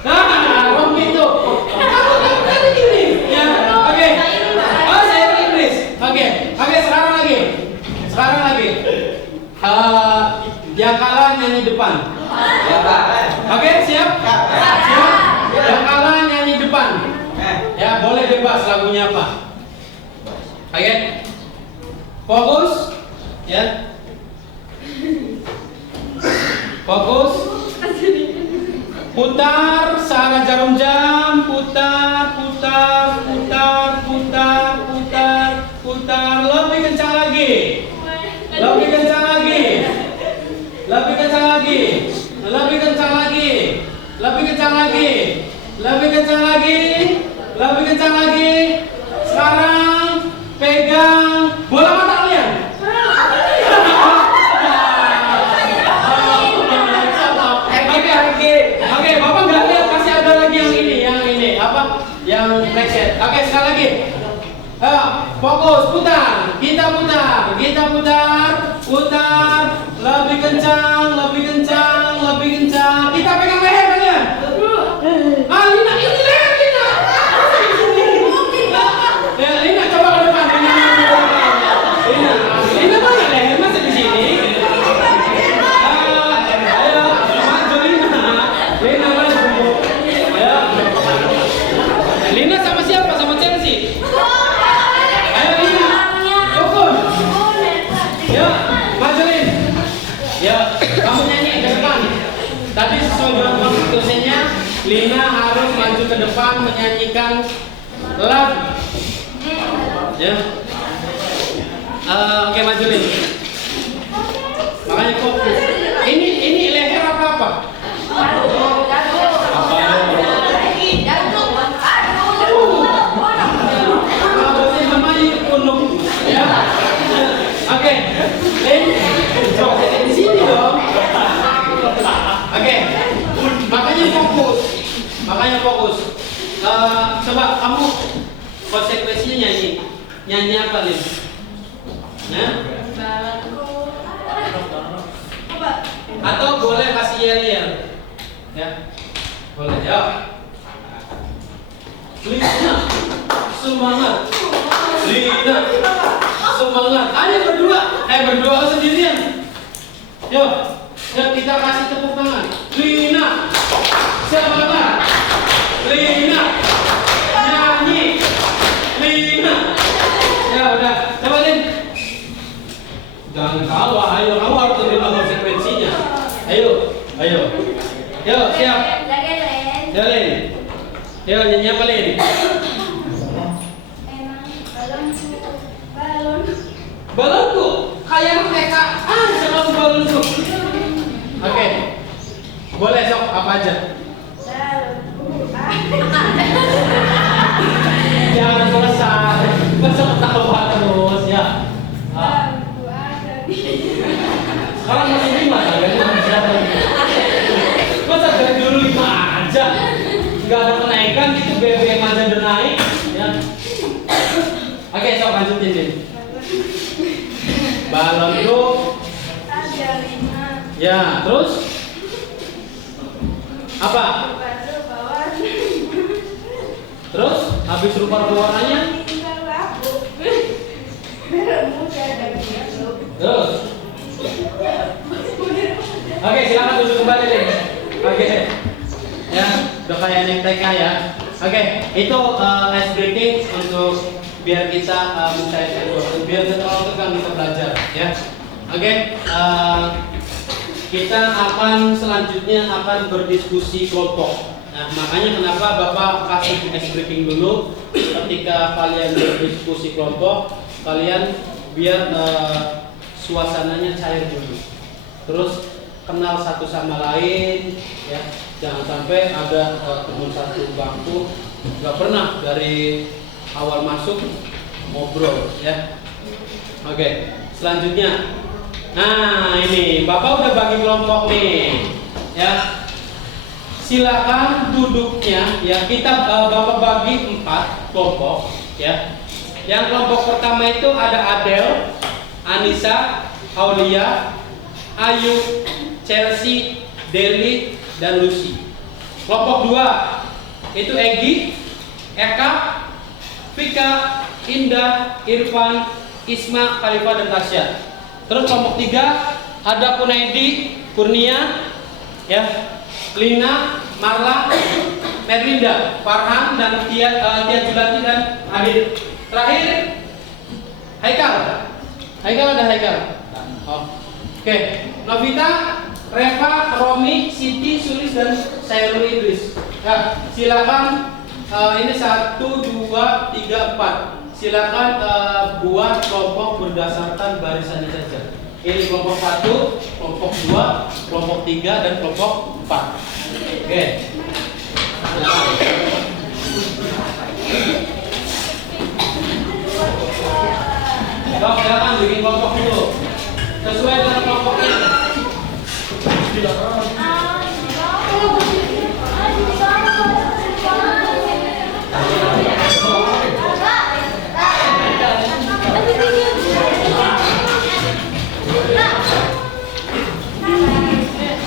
Nah, begitu. Kan gini ya. Oke. Oh, saya Inggris. Oke, sekarang lagi. Yang kalah nyanyi depan. Oke, siap? Siap. Yang kalah nyanyi depan. Ya, boleh bebas lagunya apa. Oke. Fokus. Ya. Fokus. Putar searah jarum jam, putar. Lebih kencang lagi. Lebih kencang lagi. Sekarang pegang bola mata kalian. Oke, Bapak nggak lihat, masih ada lagi yang ini apa? Yang next set. Oke, sekali lagi. Fokus, putar. Kita putar. Lebih kencang. Kita pegang leher kalian. Lina, ini leher Lina. Ya, Lina coba ke depan. Lina mana leher masih di sini? Ayo, maju Lina maju. Ya. Lina sama siapa? Sama Chelsea. Ayo Lina, fokus. Ya, maju Lin. Ya, kamu nyanyi ke depan. Tadi sesuai dengan dosennya, Lina harus maju ke depan menyanyikan lagu. Ya. Oke, maju Lin. Makanya fokus. Ini leher apa? Dosen namanya kunung. Ya. Oke, Lin, coba di sini dong. Oke, makanya fokus. Coba kamu konsekuensinya nyanyi apa Lin? Nah? Atau boleh kasih yel-yel, ya? Boleh ya. Lina, semangat. Ayo berdua sendirian. Yuk, kita kasih tepuk tangan. Lina, semangat. Lina, nyanyi. Lina. Ya udah, coba Lin. Jangan kalah, ayo kamu harus lebih Yuk, siap. Lagi Len. Yuk, Lin. Yuk, nyanyi apa, Lin? Emang balon. Balonku, kayak mereka jangan balonku. Oke, boleh sok apa aja. Jangan selesai, masa ketawa terus ya. Sekarang masih 5 kan? Masa dari dulu 5 aja, nggak ada kenaikan gitu, BBM aja udah naik ya. Oke, sok lanjutin Din. Balon tuh Ada 5. ya, terus apa? Batu bawah. Terus habis rupa warnanya? Tinggal labu. Merah muda dan biru. Terus. Oke, silakan duduk kembali deh. Oke. Ya, udah kayak naik TK ya. Oke, itu ice breaking untuk biar kita mencairkan waktu, biar tidak terlalu tegang kita belajar ya. Oke, kita akan selanjutnya akan berdiskusi kelompok. Nah, makanya kenapa Bapak kasih ice breaking dulu ketika kalian berdiskusi kelompok, kalian biar suasananya cair dulu. Terus kenal satu sama lain ya. Jangan sampai ada teman satu bangku nggak pernah dari awal masuk ngobrol ya. Oke, selanjutnya. Nah, ini Bapak udah bagi kelompok nih ya. Silakan duduknya ya. Kita Bapak bagi 4 kelompok ya. Yang kelompok pertama itu ada Adel, Anissa, Aulia, Ayu, Chelsea, Deli, dan Lucy. Kelompok 2 itu Egi, Eka, Vika, Indah, Irfan, Isma, Khalifah, dan Tasya. Terus kelompok 3 ada Kunaidi, Kurnia, ya, Lina, Marla, Merlinda, Farhan, dan Tia Julati, dan Adit. Terakhir Haikal. Ada Haikal. Oh. Oke, Novita, Reva, Romi, Siti, Sulis, dan Sairul Idris. Ya, silakan ini 1, 2, 3, 4. Silakan buat kelompok berdasarkan barisannya saja. Ini kelompok 1, kelompok 2, kelompok 3, dan kelompok 4. Oke. Silakan bikin kelompok dulu. Sesuai dengan kelompoknya.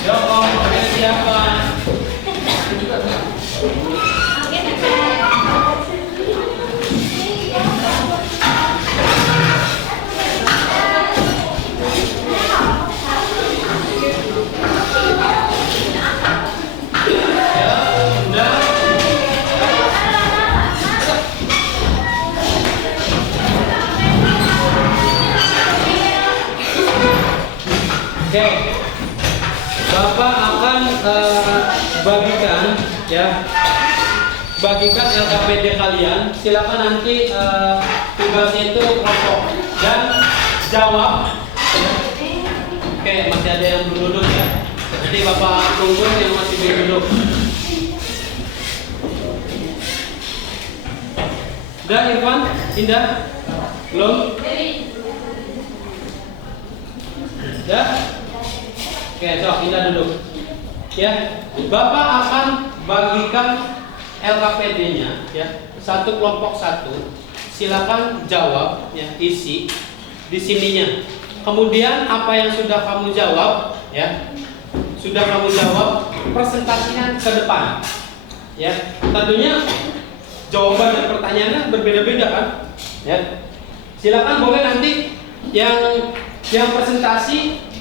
Yuk, kelompoknya siapa? Oke, Bapak akan bagikan ya, bagikan LKPD kalian. Silakan nanti tugasnya itu kelompok dan jawab. Oke, masih ada yang belum duduk ya. Nanti Bapak tunggu yang masih belum duduk. Udah, Irfan, Indah, belum? Ya. Oke, sok kita duduk. Ya, Bapak akan bagikan LKPD-nya ya, satu kelompok 1. Silakan jawab ya, isi di sininya. Kemudian apa yang sudah kamu jawab ya, sudah kamu jawab, presentasikan ke depan. Ya, tentunya jawaban dan pertanyaannya berbeda-beda kan? Ya. Silakan boleh nanti yang presentasi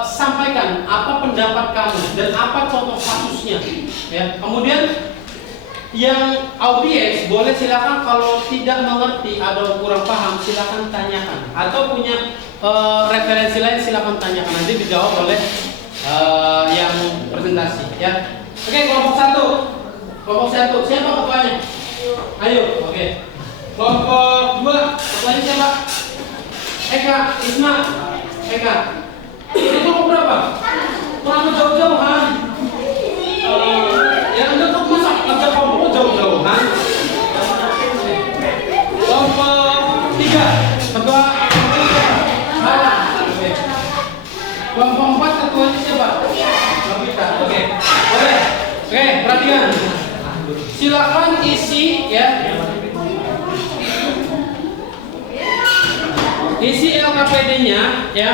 sampaikan apa pendapat kamu dan apa contoh kasusnya ya. Kemudian yang audiens boleh silakan kalau tidak mengerti atau kurang paham silakan tanyakan, atau punya referensi lain silakan tanyakan, nanti dijawab oleh yang yang presentasi ya. Oke, kelompok satu. Kelompok satu, siapa ketuanya? Ayo, oke. Kelompok dua, ketuanya siapa? Eka, Isma, Eka. Ini kelompok berapa? Kelompok jauh-jauhan. Yang untuk masa kerja kelompok jauh-jauhan. Kelompok tiga, ketua siapa? Oke. Kelompok empat, ketuanya siapa? Novita. Oke. Oke, perhatikan. Silakan isi ya. Isi LKPD-nya ya.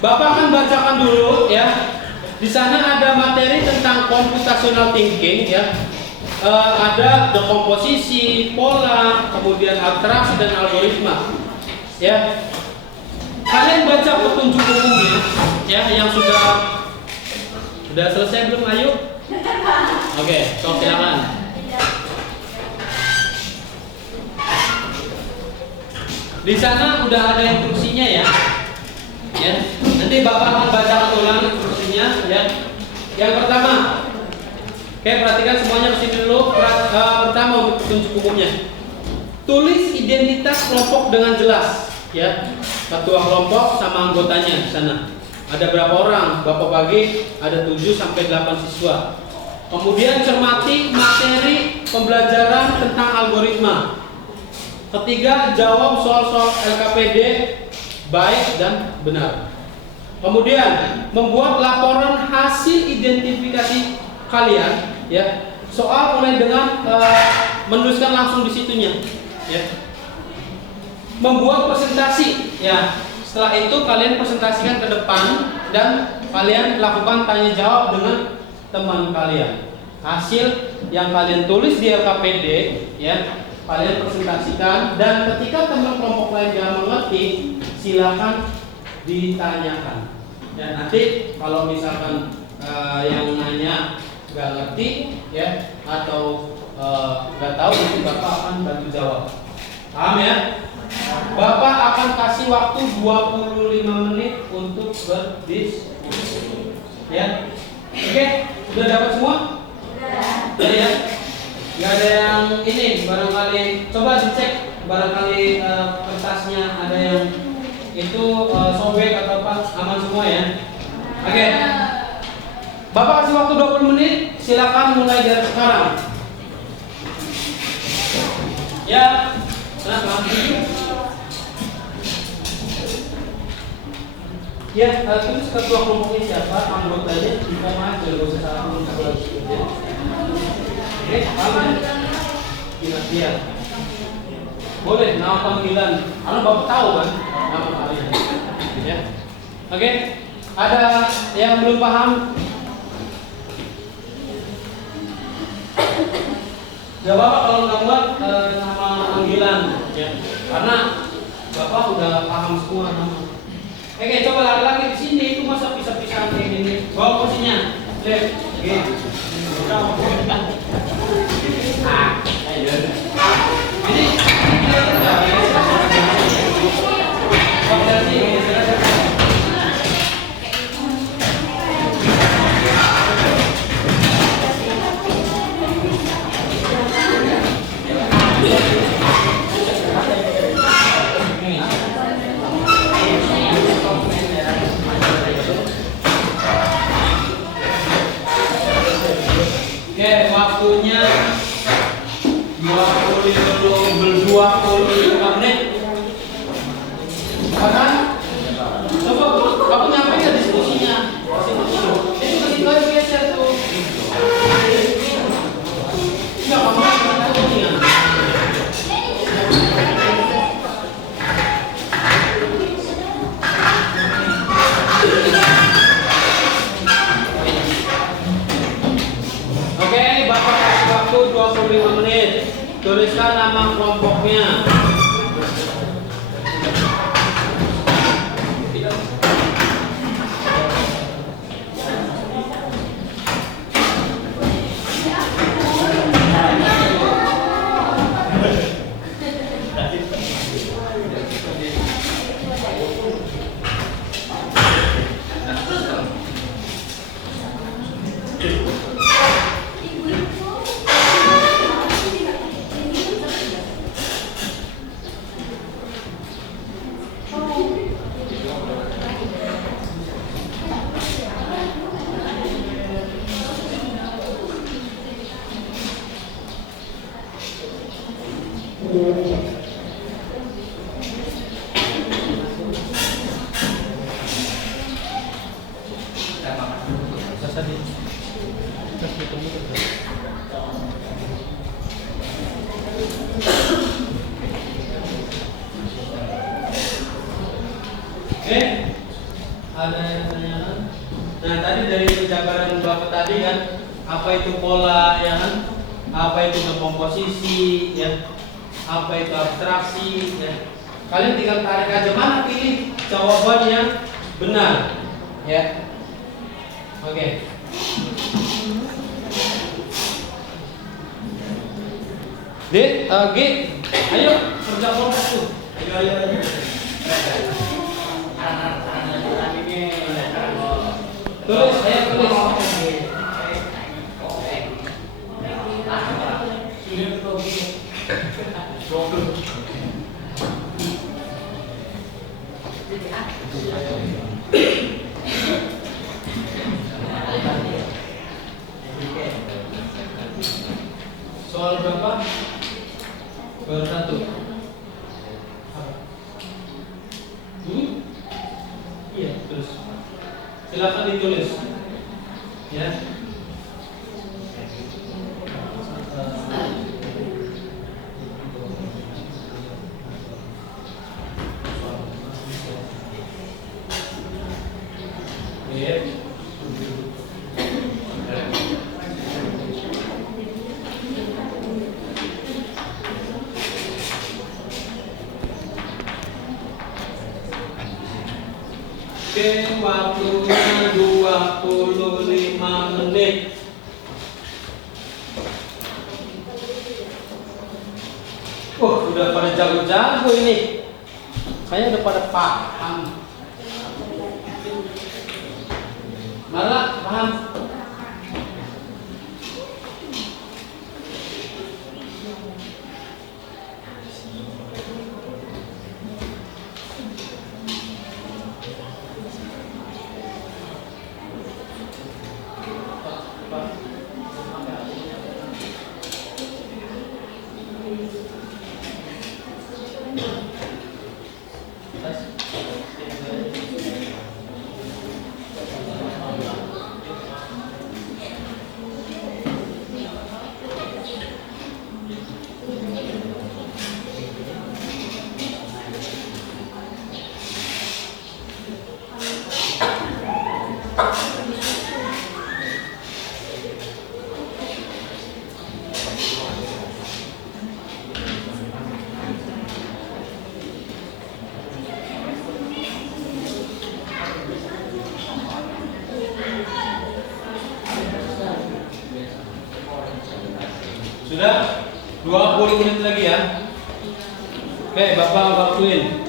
Bapak akan bacakan dulu ya. Di sana ada materi tentang computational thinking ya. Ada dekomposisi, pola, kemudian abstraksi dan algoritma. Ya. Kalian baca petunjuk umumnya ya yang sudah selesai belum? Ayo. Oke, so silakan. Di sana udah ada instruksinya ya. Ya. Nanti Bapak akan bacakan ulang instruksinya ya. Yang pertama, oke, perhatikan semuanya ke sini dulu. Pertama untuk petunjuk umumnya. Tulis identitas kelompok dengan jelas ya. Ketua kelompok sama anggotanya di sana. Ada berapa orang? Bapak bagi ada 7 sampai 8 siswa. Kemudian cermati materi pembelajaran tentang algoritma. Ketiga, jawab soal-soal LKPD baik dan benar. Kemudian membuat laporan hasil identifikasi kalian ya. Soal mulai dengan menuliskan langsung di situnya ya. Membuat presentasi ya. Setelah itu kalian presentasikan ke depan dan kalian lakukan tanya jawab dengan teman kalian. Hasil yang kalian tulis di LKPD ya, kalian presentasikan, dan ketika teman kelompok lain yang mengerti, silakan ditanyakan. Dan nanti kalau misalkan yang nanya nggak ngerti ya atau nggak tahu, nanti Bapak akan bantu jawab. Paham ya? Bapak akan kasih waktu 25 menit untuk berdiskusi. Ya. Oke, sudah dapat semua? Sudah ya. Nggak ada yang ini, barangkali coba dicek, barangkali kertasnya ada yang itu sobek atau apa, aman semua ya. Oke. Bapak kasih waktu 20 menit, silakan mulai dari sekarang. Ya. Kenapa? Ya, terus ketua kelompoknya siapa, anggotanya, kita mah gak usah salah lagi. Oke, paham ya? Kira-kira boleh nama panggilan, karena Bapak tahu kan nama kalian. Ya. Oke, ada yang belum paham? Gak apa-apa kalau nggak buat nama panggilan ya, karena Bapak udah paham semua nama. Oke, coba laki-laki di sini itu masa pisah-pisah kayak gini. Bawa kursinya. Left. Oke. Nah, ayo. Ini kelihatan nggak? Waktunya 25 menit. Bahkan coba kamu nyampe ke diskusinya. Itu ke situ aja geser tuh. Enggak, kamu tahu ya. Oke, Bapak kasih waktu 25 menit. Tuliskan nama kelompoknya. Oke, ada yang tanyakan? Nah, tadi dari penjabaran Bapak tadi kan, apa itu pola ya kan? Apa itu komposisi ya? Apa itu abstraksi ya? Kalian tinggal tarik aja mana pilih jawaban yang benar ya. Oke. D, G, ayo kerja kelompok tuh. Ayo. Tulis, ayo tulis. Soal berapa? Soal 1. Iya, terus. Silakan ditulis. Ya. Oke, waktunya 25 menit. Udah pada jago-jago ini. Kayaknya udah pada paham. Malah paham. Sudah 20 menit lagi ya. Oke, Bapak waktuin.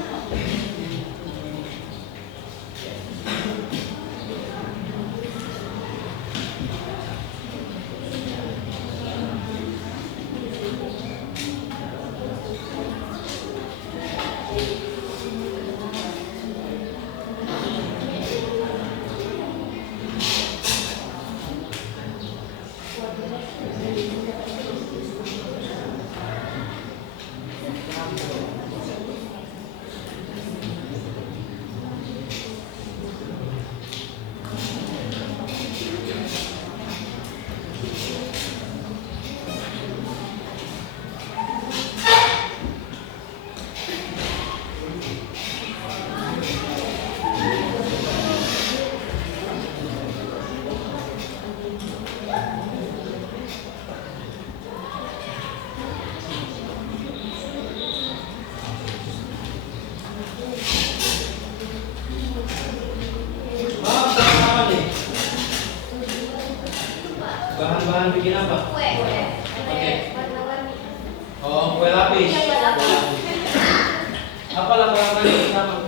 Bahan-bahan bikin apa? Kue. Oke. Oh, kue lapis. Apa laba-labanya sama?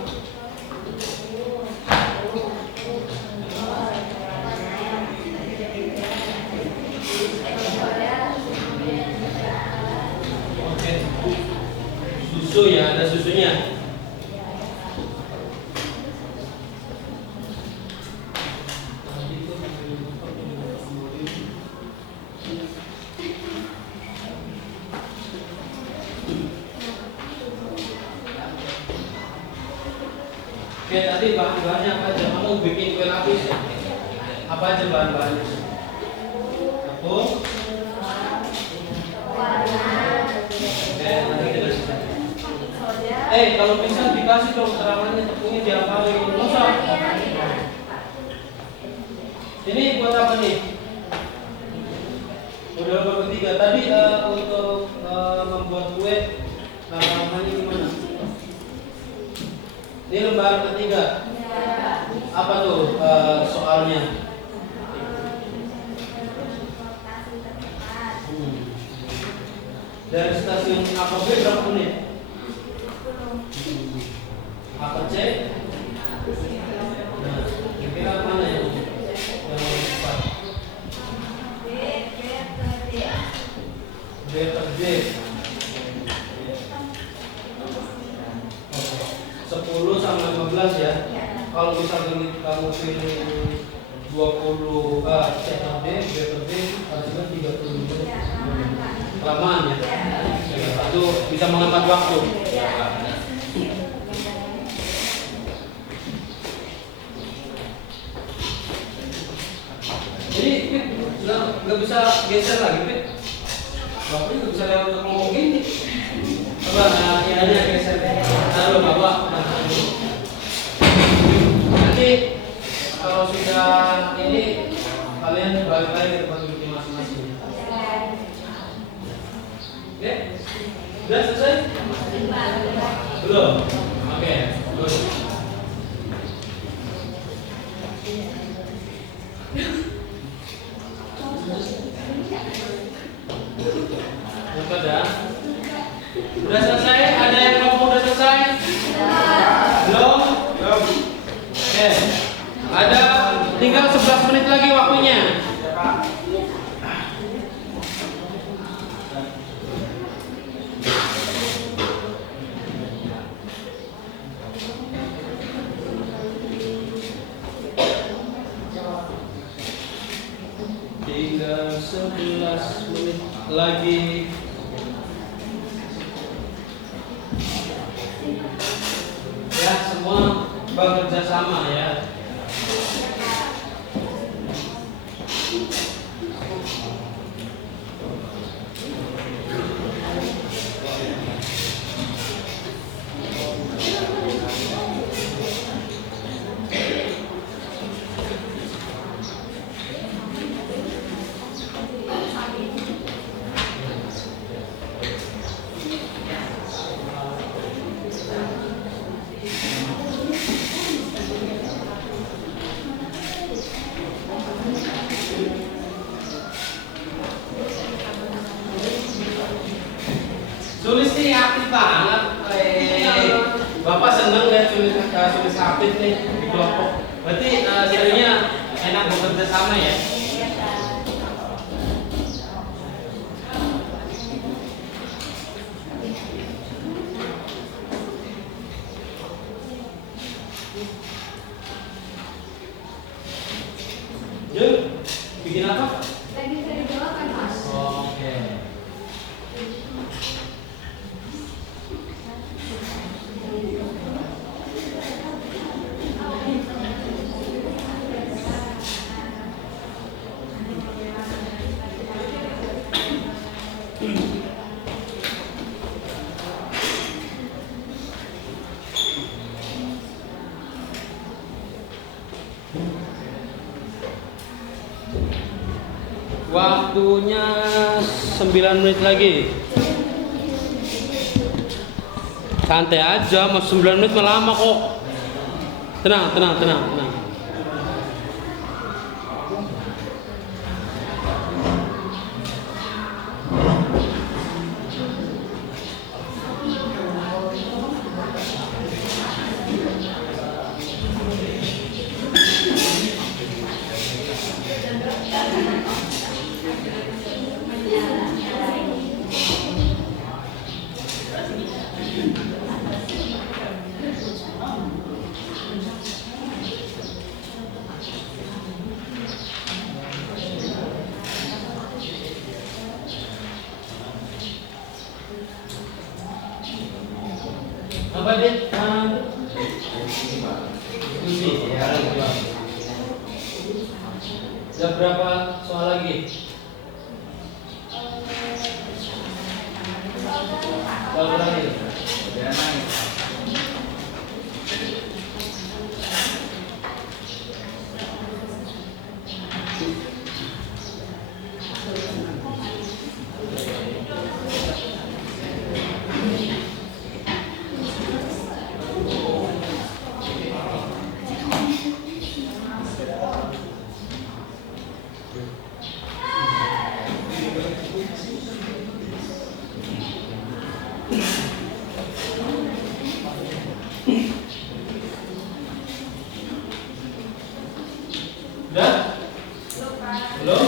Oke. Susu ya, ada susunya. Oke, tadi bahan-bahannya apa aja? Kamu bikin kue lapis ya? Apa aja bahan-bahannya? Tepung. Oke, nanti kita sisah. Kalau bisa dikasih dong keterangannya, tepungnya diapalin. Masa? Ini buat apa nih? Udah lembar ketiga. Tadi untuk membuat kue namanya gimana? Ini lembar ketiga. Apa tuh soalnya? Dari stasiun A ke B berapa menit? A ke C? Nah, kira-kira mana yang cepat? B ke D. 10 sama 15 ya. Kalau misalkan kamu pilih 20 C ke D, B ke D, hasilnya 30. Kelamaan ya. Itu bisa menghemat waktu. Jadi nggak bisa geser lagi, Pit. Bapaknya nggak bisa lewat ke ngomong gini. Coba ianya geser. Taruh bapak. Nanti kalau sudah ini kalian balik lagi ke tempat duduk masing-masing. Oke? Sudah selesai? Belum? Oke, good. Udah selesai? Ada yang ngomong udah selesai? Belum? Belum. Oke. Ada tinggal 11 menit lagi waktunya. Tinggal 11 menit lagi. Ya, semua bekerja sama ya. Sulis nih aktif banget. Bapak seneng lihat Sulis aktif nih di kelompok. Berarti sebenarnya enak bekerja sama ya. Yuk, bikin apa? Lagi saya jawab kan, Mas? Oke. Waktunya 9 menit lagi. Santai aja, mau 9 menit malah lama kok. Tenang, tenang, tenang, tenang. Apa dia? Diskusi ya. Ada berapa soal lagi? Soal terakhir. Udah? Belum?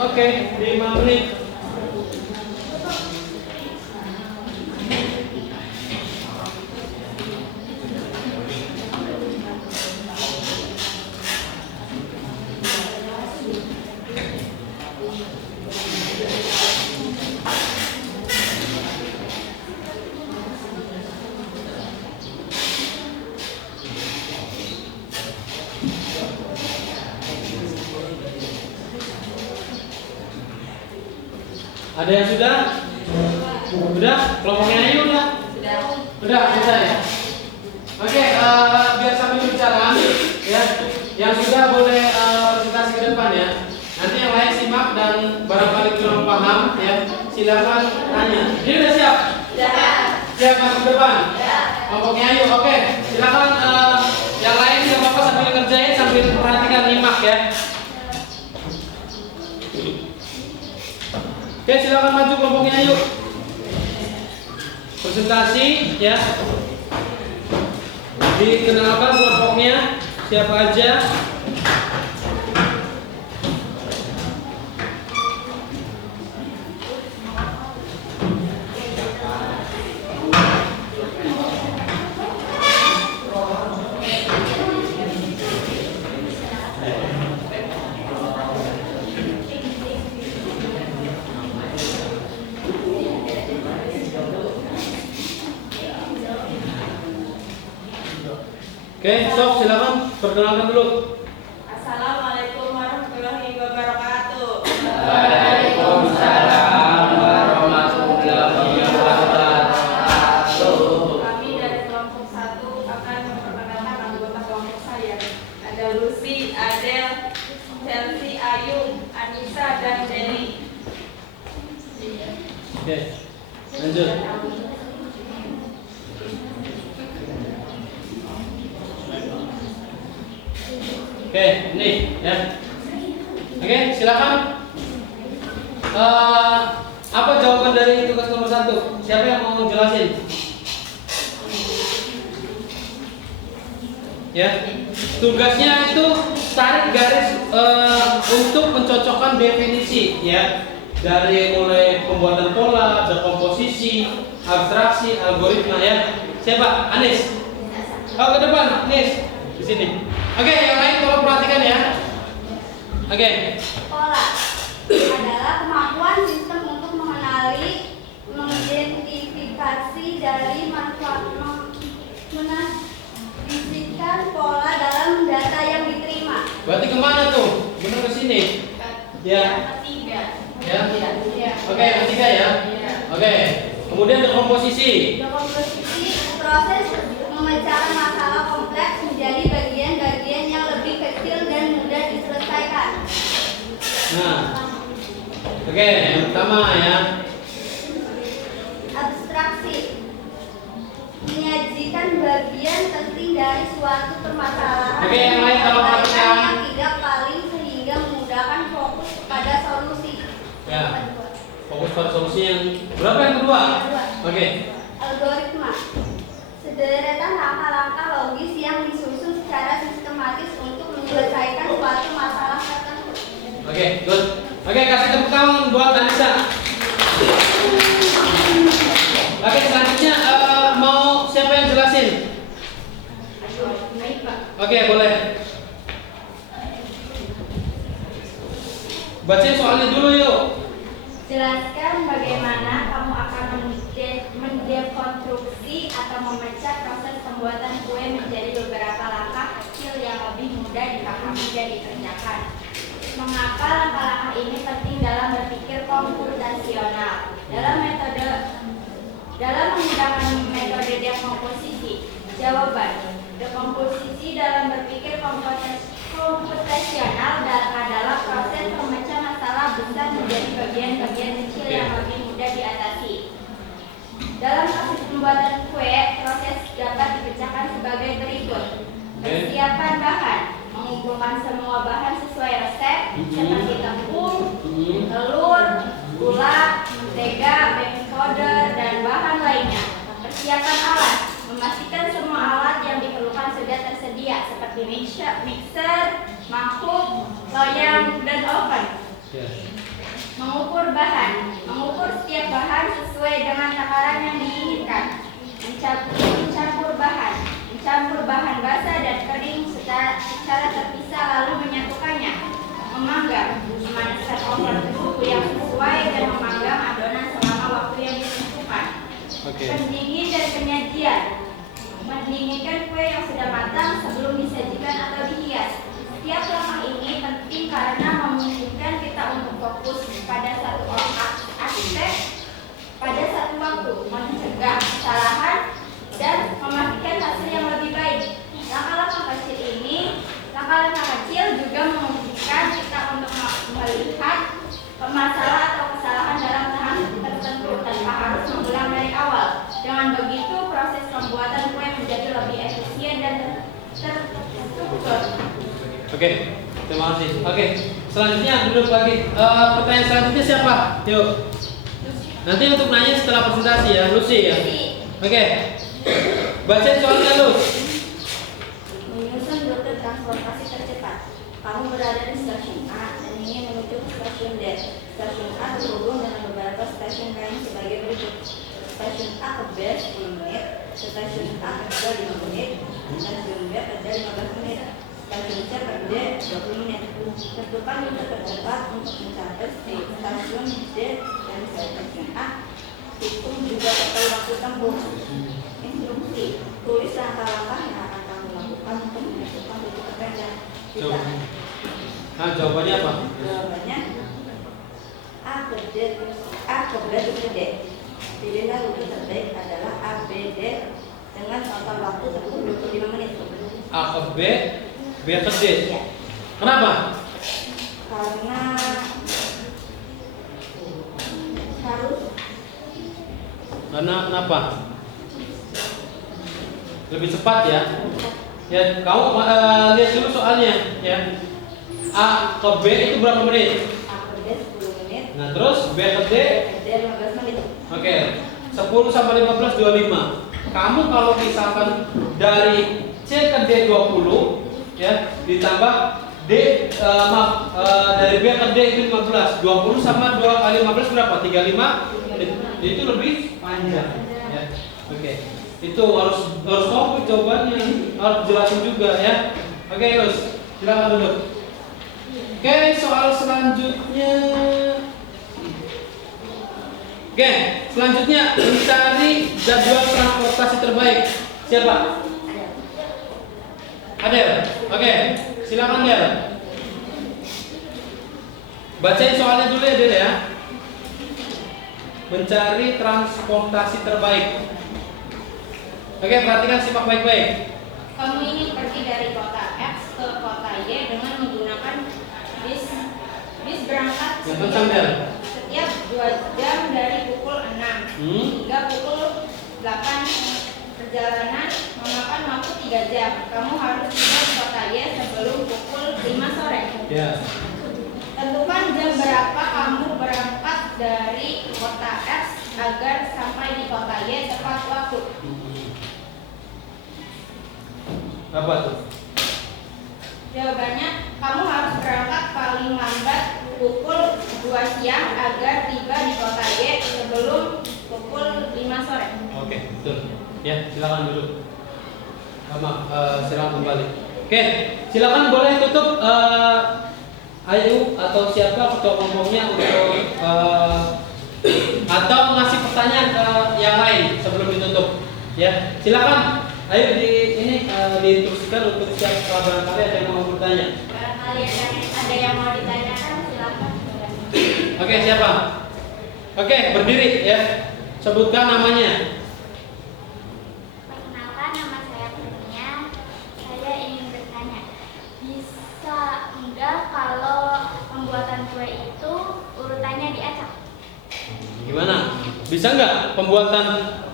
Oke, 5 menit. Ada yang sudah? Udah? Kelompoknya Ayu udah? Udah, selesai ya? Oke, biar sambil bicara ya. Yang sudah boleh presentasi ke depan ya. Nanti yang lain simak dan barangkali kurang paham ya. Silakan tanya. Ini udah siap? Siap masuk ke depan? Kelompoknya Ayu, oke. Silakan yang lain tidak apa-apa sambil ngerjain sambil perhatikan nyimak ya. Oke, silakan maju kelompoknya yuk. Presentasi ya. Dikenalkan kelompoknya siapa aja. Oke, sok silakan perkenalkan dulu. Assalamualaikum warahmatullahi wabarakatuh. Waalaikumsalam warahmatullahi wabarakatuh. Kami dari kelompok 1 akan memperkenalkan anggota kelompok saya. Ada Lucy, Adel, Chelsea, Ayu, Anissa, dan Jenny. Oke, lanjut. Oke, ini ya. Oke, silakan. Apa jawaban dari tugas nomor 1? Siapa yang mau jelasin? Ya, tugasnya itu tarik garis untuk mencocokkan definisi ya, dari mulai pembuatan pola, dekomposisi, abstraksi, algoritma ya. Siapa? Anis. Oh, ke depan, Anis. Di sini. Oke, yang lain tolong perhatikan ya. Oke. Pola adalah kemampuan sistem untuk mengenali, mengidentifikasi dari mendefinisikan pola dalam data yang diterima. Berarti kemana tuh? Benar ke sini. Ya. Ketiga. Ya. Iya. Oke, yang ketiga ya. Iya. Oke. Kemudian dekomposisi. Dekomposisi proses memecahkan masalah kompleks menjadi bagian-bagian yang lebih kecil dan mudah diselesaikan. Nah. Oke, yang pertama ya. Abstraksi menyajikan bagian penting dari suatu permasalahan Oke, yang lain tolong perhatikan. yang tidak paling sehingga memudahkan fokus pada solusi. Ya. Fokus pada solusi yang berapa yang kedua? Oke. Algoritma sederetan langkah-langkah logis yang disusun secara sistematis untuk menyelesaikan suatu masalah tertentu. Oke, good. Oke, kasih tepuk tangan buat Anissa. Oke, selanjutnya mau siapa yang jelasin? Oke, boleh. Bacain soalnya dulu yuk. Jelaskan bagaimana kamu akan mendekonstruksi atau memecah proses pembuatan kue menjadi beberapa langkah kecil yang lebih mudah dipahami dan dikerjakan. Mengapa langkah-langkah ini penting dalam berpikir komputasional? Dalam menggunakan metode dekomposisi. Jawaban: dekomposisi dalam berpikir komputasional adalah proses memecah masalah besar menjadi bagian-bagian kecil yang lebih mudah diatasi. Dalam proses pembuatan kue, proses dapat dipecahkan sebagai berikut. Persiapan bahan: mengumpulkan semua bahan sesuai resep seperti tepung, telur, gula, mentega, baking powder, dan bahan lainnya. Persiapan alat: memastikan semua alat yang diperlukan sudah tersedia seperti mixer, mangkuk, loyang, dan oven. Mengukur bahan: mengukur setiap bahan sesuai dengan takaran yang diinginkan. Mencampur bahan: mencampur bahan basah dan kering secara terpisah lalu menyatukannya. Memanggang: memanaskan oven ke suhu yang sesuai dan memanggang adonan selama waktu yang ditentukan. Pendingin dan penyajian: mendinginkan kue yang sudah matang sebelum disajikan atau dihias. Setiap langkah ini penting karena memungkinkan kita untuk fokus pada satu aspek pada satu waktu, mencegah kesalahan dan memastikan hasil yang lebih baik. Langkah-langkah kecil juga memungkinkan kita untuk melihat masalah atau kesalahan dalam tahap tertentu tanpa harus mengulang dari awal. Dengan begitu, proses pembuatan kue menjadi lebih efisien dan terstruktur. Oke, terima kasih. Oke, selanjutnya duduk lagi. Pertanyaan selanjutnya siapa? Yuk. Nanti untuk nanya setelah presentasi ya, Lucy ya. Oke. Bacain soalnya Lus. Menyusun rute transportasi tercepat. Kamu berada di stasiun A dan ingin menuju ke stasiun D. Stasiun A terhubung dengan beberapa stasiun lain sebagai berikut. Stasiun A ke B 10 menit, stasiun A ke B 5 menit, stasiun B ke D 15 menit, stasiun C ke D 20 menit. Tentukan rute tercepat untuk mencapai stasiun D dan stasiun A. Hitung juga total waktu tempuh. Instruksi: tulis langkah-langkah yang akan kamu lakukan Jawabannya apa? Jawabannya A ke B ke D. Pilihlah rute terbaik adalah A, B, D dengan total waktu tempuh 25 menit. A ke B, B ke D. Ya. Kenapa? Karena harus Karena kenapa? Lebih cepat ya. Ya, kamu lihat dulu soalnya ya. A ke B itu berapa menit? A ke D 10 menit, Nah, terus B ke D. D 15 menit. Oke. 10 sampai 15 25. Kamu kalau misalkan dari C ke D 20 ya, ditambah D dari B ke D itu 15. 20 sama 2 kali 15 berapa? 35. Itu lebih panjang ya. Oke. Itu harus tahu jawabannya, harus jelasin juga ya. Oke, Yus. Silakan dulu. Oke, soal selanjutnya. Oke, selanjutnya mencari jadwal transportasi terbaik. Siapa? Adel. Oke, silakan Adel. Bacain soalnya dulu ya Adel ya. Mencari transportasi terbaik. Oke, perhatikan simak baik-baik. Kamu ingin pergi dari kota X ke kota Y dengan menggunakan bis berangkat setiap 2 jam dari pukul 6 hingga pukul 8. Perjalanan memakan waktu 3 jam. Kamu harus tiba di kota Y sebelum pukul 5 sore. Ya. Tentukan jam berapa kamu berangkat dari kota X agar sampai di kota Y tepat waktu. Apa tuh? Jawabannya, kamu harus berangkat paling lambat pukul 2 siang agar tiba di kota Y sebelum pukul 5 sore. Oke, betul. Ya, silakan dulu. Silakan kembali. Oke, silakan boleh tutup Ayu atau siapa ketua kelompoknya untuk atau ngasih pertanyaan ke yang lain sebelum ditutup. Ya, silakan. Ayo diinstruksikan untuk siapa barangkali ada yang mau bertanya. Barangkali ada yang mau ditanyakan, silakan. Oke, siapa? Oke, berdiri ya. Sebutkan namanya. Perkenalkan, nama saya Kurnia. Saya ingin bertanya, bisa enggak kalau pembuatan kue itu urutannya diacak? Gimana? Bisa nggak pembuatan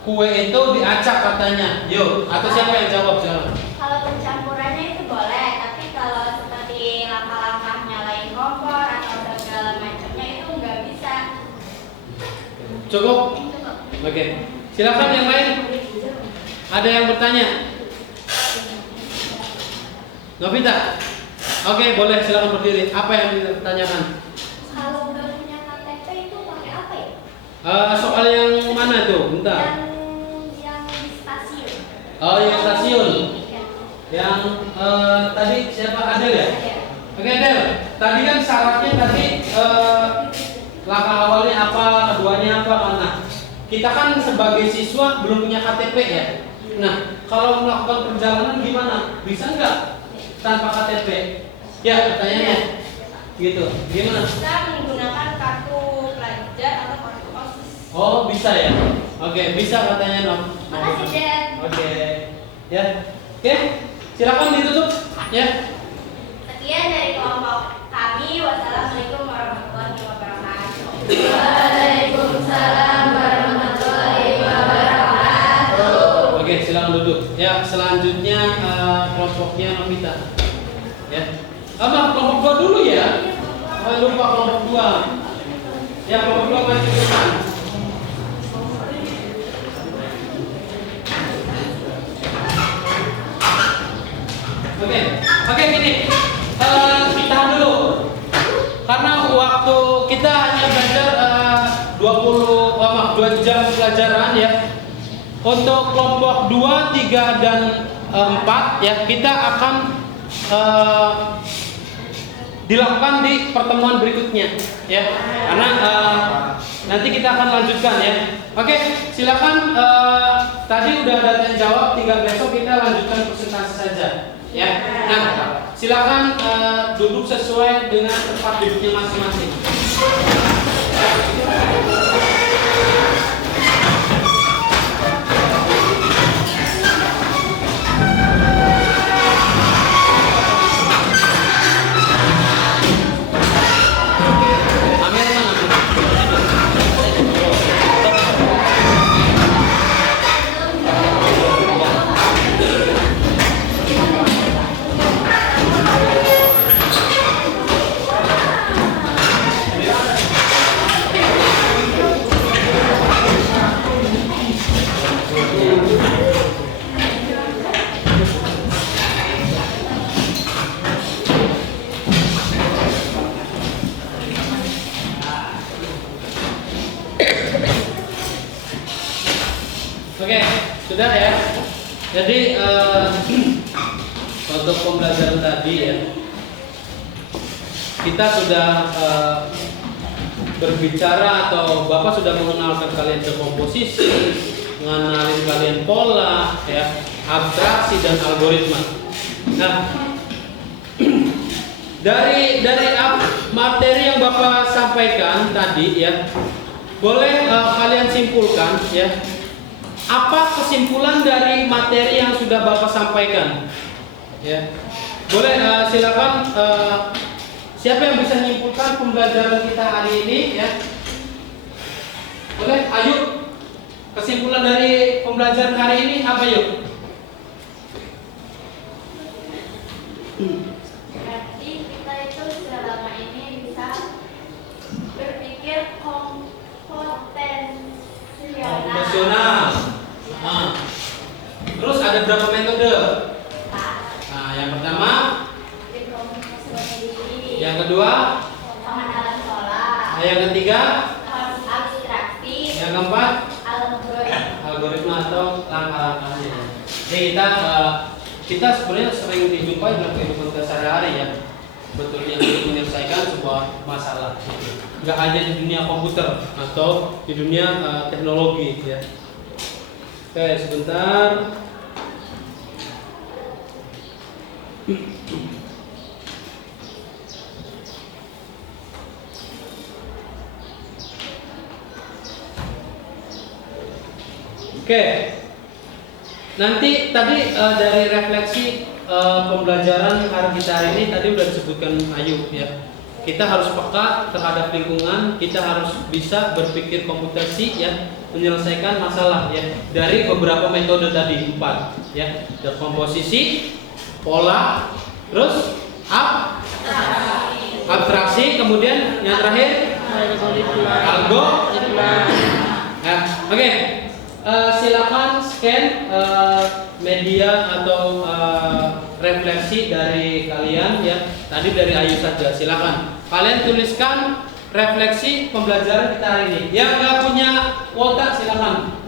kue itu diacak katanya? Yuk, atau siapa yang jawab sekarang? Kalau pencampurannya itu boleh, tapi kalau seperti langkah-langkah nyalain kompor atau segala macamnya itu nggak bisa. Cukup? Cukup. Oke. Silakan yang lain. Ada yang bertanya? Novita? Oke, boleh silakan berdiri. Apa yang ditanyakan? Kalau udah punya KTP itu pakai apa ya? Soal yang mana tuh? Bentar. Yang di stasiun. Oh, yang stasiun. Ya. Yang tadi siapa? Adel ya? Ada. Oke, Adel. Tadi kan syaratnya tadi langkah awalnya apa, keduanya apa? Karena kita kan sebagai siswa belum punya KTP ya. Nah, kalau melakukan perjalanan gimana? Bisa nggak tanpa KTP? Ya, pertanyaannya. Gitu. Gimana? Bisa menggunakan kartu pelajar atau kartu OSIS. Oh, bisa ya. Oke, bisa katanya Nom. Makasih, Dad. Oke. Ya. Oke. Silakan ditutup ya. Sekian dari kelompok kami. Wassalamualaikum warahmatullahi wabarakatuh. Waalaikumsalam warahmatullahi wabarakatuh. Oke, silakan duduk. Ya, selanjutnya kelompoknya Novita. Ya. Kelompok 2 dulu ya. Jangan lupa kelompok 2. Ya, kelompok 2 maju ke depan. Oke, gini. Tahan dulu. Karena waktu kita hanya belajar 2 jam pelajaran ya. Untuk kelompok 2, 3 dan 4 ya, kita akan dilakukan di pertemuan berikutnya ya. Karena nanti kita akan lanjutkan ya. Oke, silakan tadi udah ada yang jawab, tinggal besok kita lanjutkan presentasi saja ya. Nah, silakan duduk sesuai dengan tempat duduknya masing-masing. Oke, sudah ya. Jadi untuk pembelajaran tadi ya, kita sudah berbicara atau Bapak sudah mengenalkan kalian dekomposisi, mengenalin kalian pola, ya, abstraksi dan algoritma. Nah, dari materi yang Bapak sampaikan tadi ya, boleh kalian simpulkan ya. Apa kesimpulan dari materi yang sudah Bapak sampaikan? Ya, boleh silakan. Siapa yang bisa menyimpulkan pembelajaran kita hari ini? Ya, boleh. Ayo, kesimpulan dari pembelajaran hari ini apa yuk? Berarti kita itu selama ini bisa berpikir komputesional. Nah, terus ada berapa metode? Nah, yang pertama, yang kedua, pengenalan pola, nah, yang ketiga, abstraksi, yang keempat, algoritma. atau langkah-langkahnya. Jadi kita sebenarnya sering dijumpai dalam kehidupan kita sehari-hari ya, betulnya untuk menyelesaikan sebuah masalah. Nggak hanya di dunia komputer atau di dunia teknologi ya. Oke, sebentar. Oke. Nanti tadi dari refleksi pembelajaran hari kita hari ini tadi udah disebutkan Ayu ya. Kita harus peka terhadap lingkungan, kita harus bisa berpikir komputasi ya, menyelesaikan masalah ya dari beberapa metode tadi 4 ya, dekomposisi, pola, terus abstraksi, kemudian yang terakhir algoritma. Ya, oke. Silakan scan media atau refleksi dari kalian ya. Tadi dari Ayu saja. Silakan kalian tuliskan refleksi pembelajaran kita hari ini. Yang nggak punya kuota silakan.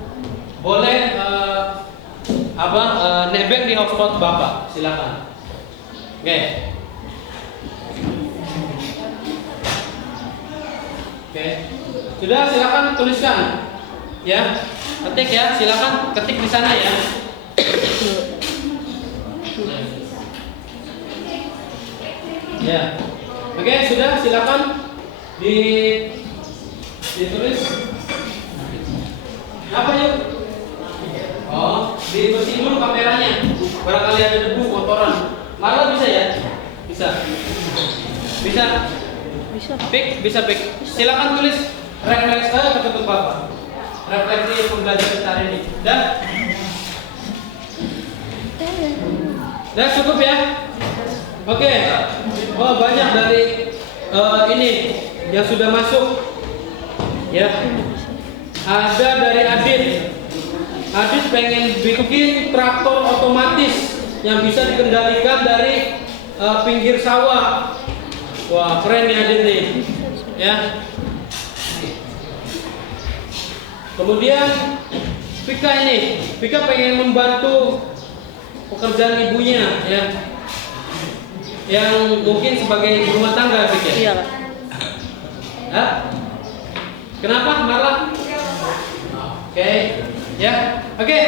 Boleh nebeng di hotspot Bapak. Silakan. Oke. Oke. Sudah, silakan tuliskan. Ya. Ketik ya, silakan ketik di sana ya. Ya, oke, sudah, silakan ditulis. Apa yuk? Oh, dibersihin dulu kameranya. Barangkali ada debu, kotoran. Marla bisa ya? Bisa. Bisa. Silakan tulis refleksi ke Bapak. Refleksi pembelajaran kita hari ini. Dan cukup ya. Oke. Oh, banyak dari ini yang sudah masuk. Ya. Ada dari Adit. Adit pengen bikin traktor otomatis yang bisa dikendalikan dari pinggir sawah. Wah, keren nih Adit nih. Ya. Kemudian Vika pengen membantu pekerjaan ibunya ya, yang mungkin sebagai ibu rumah tangga Vika. Iya. Kenapa Marla? Oke, ya, oke.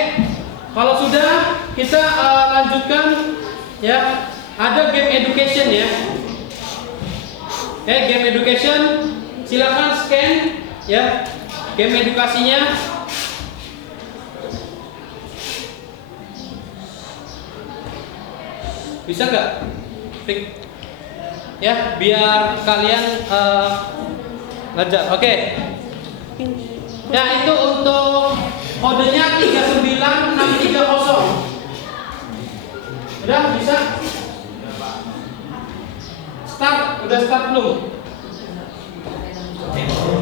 Kalau sudah kita lanjutkan ya. ada game education ya. Game education, silakan scan ya game edukasinya. Bisa nggak? Ya, biar kalian belajar. Oke. Nah, itu untuk kodenya 39630. Udah bisa? Udah start belum?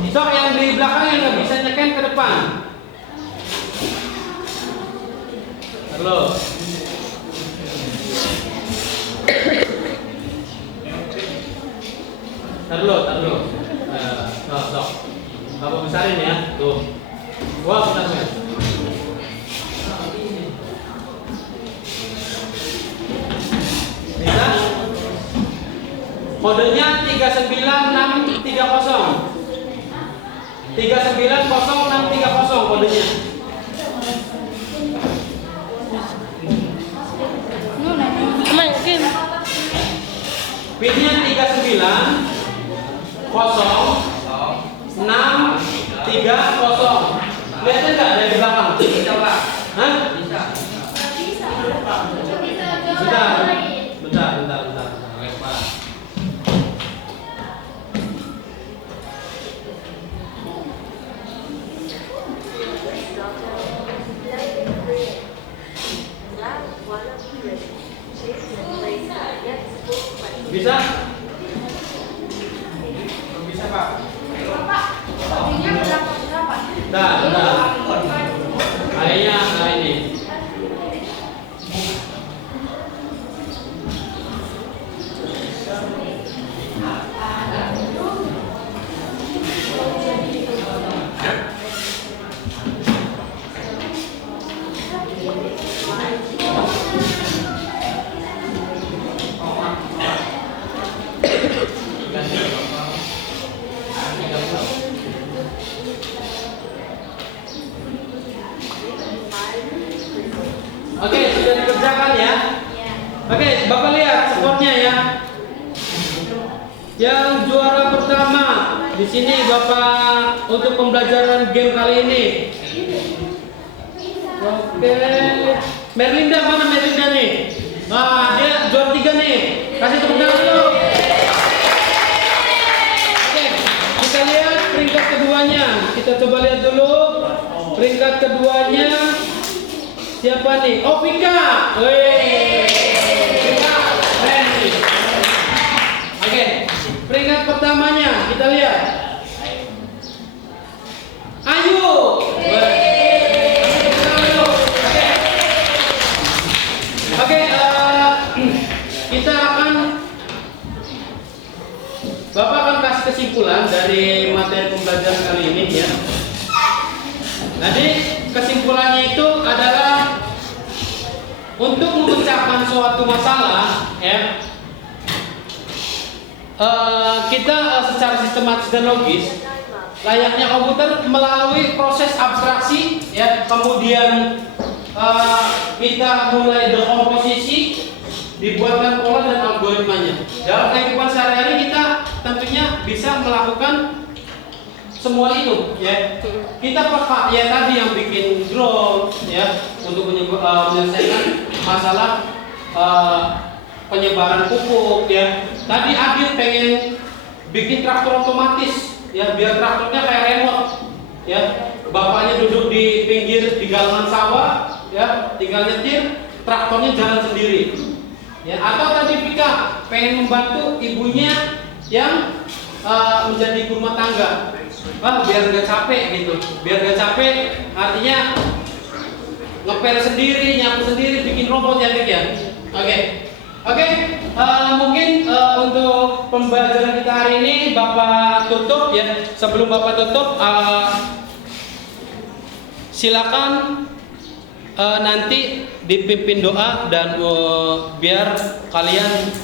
So, yang di belakang yang nggak bisa nyeken ke depan. Halo. Taruh. Sok. Bapak besarin ya. Tuh. Wah, bentar, men. Bisa? Kodenya 39630. 3900630 kodenya. Pinnya 3900630. Lihatnya nggak dari belakang? Bisa Pak? Hah? Bisa. Bentar. Oke, Pak. Bisa? Bisa Pak. Bentar. Kayaknya ini. Oke, sudah dikerjakan ya. Oke, Bapak lihat skornya ya. Yang juara pertama di sini Bapak untuk pembelajaran game kali ini. Oke, Merlinda, mana Merlinda nih? Nah, dia juara 3 nih. Kasih tepuk tangan dulu. Oke, kita lihat peringkat keduanya. Kita coba lihat dulu peringkat keduanya. Siapa nih? Oh, Vika. Oke, peringkat pertamanya kita lihat. Ayu. Oke, kita akan Bapak akan kasih kesimpulan dari materi pembelajaran kali ini ya. Jadi kesimpulannya itu adalah untuk memecahkan suatu masalah ya, kita secara sistematis dan logis layaknya komputer melalui proses abstraksi ya, kemudian kita mulai dekomposisi, dibuatkan pola dan algoritmanya. Dalam kehidupan sehari-hari kita tentunya bisa melakukan semua itu ya. Kita peka ya tadi yang bikin drone ya untuk menyelesaikan masalah penyebaran pupuk ya. Tadi Adit pengen bikin traktor otomatis ya, biar traktornya kayak remote ya. Bapaknya duduk di pinggir di galangan sawah ya, tinggal nyetir, traktornya jalan sendiri ya. Atau tadi Vika pengen membantu ibunya yang menjadi ibu rumah tangga. Biar gak capek gitu, biar gak capek artinya ngepel sendiri, nyapu sendiri, bikin robot ya Vika ya. Oke, mungkin untuk pembelajaran kita hari ini Bapak tutup ya. Sebelum Bapak tutup, silakan nanti dipimpin doa dan biar kalian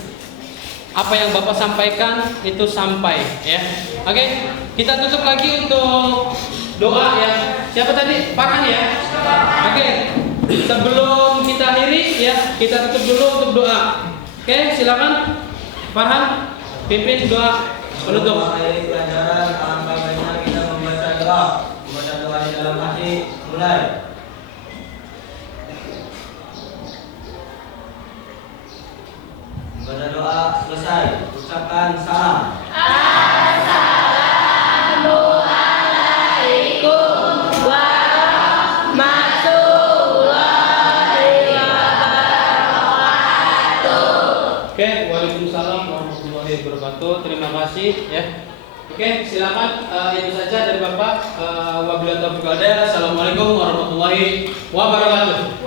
apa yang Bapak sampaikan itu sampai ya. Oke, kita tutup lagi untuk doa ya. Siapa tadi? Farhan ya. Oke, sebelum kita akhiri ya, kita tutup dulu untuk doa. Oke, silakan Farhan pimpin doa penutup. Mengakhiri pelajaran, alangkah baiknya kita membaca doa. Membaca doa di dalam hati. Mulai. Membaca doa selesai. Ucapkan salam. Oke, waalaikumsalam warahmatullahi wabarakatuh. Terima kasih ya. Oke, silakan itu saja dari Bapak. Wabillahi taufiq wal hidayah. Assalamualaikum warahmatullahi wabarakatuh.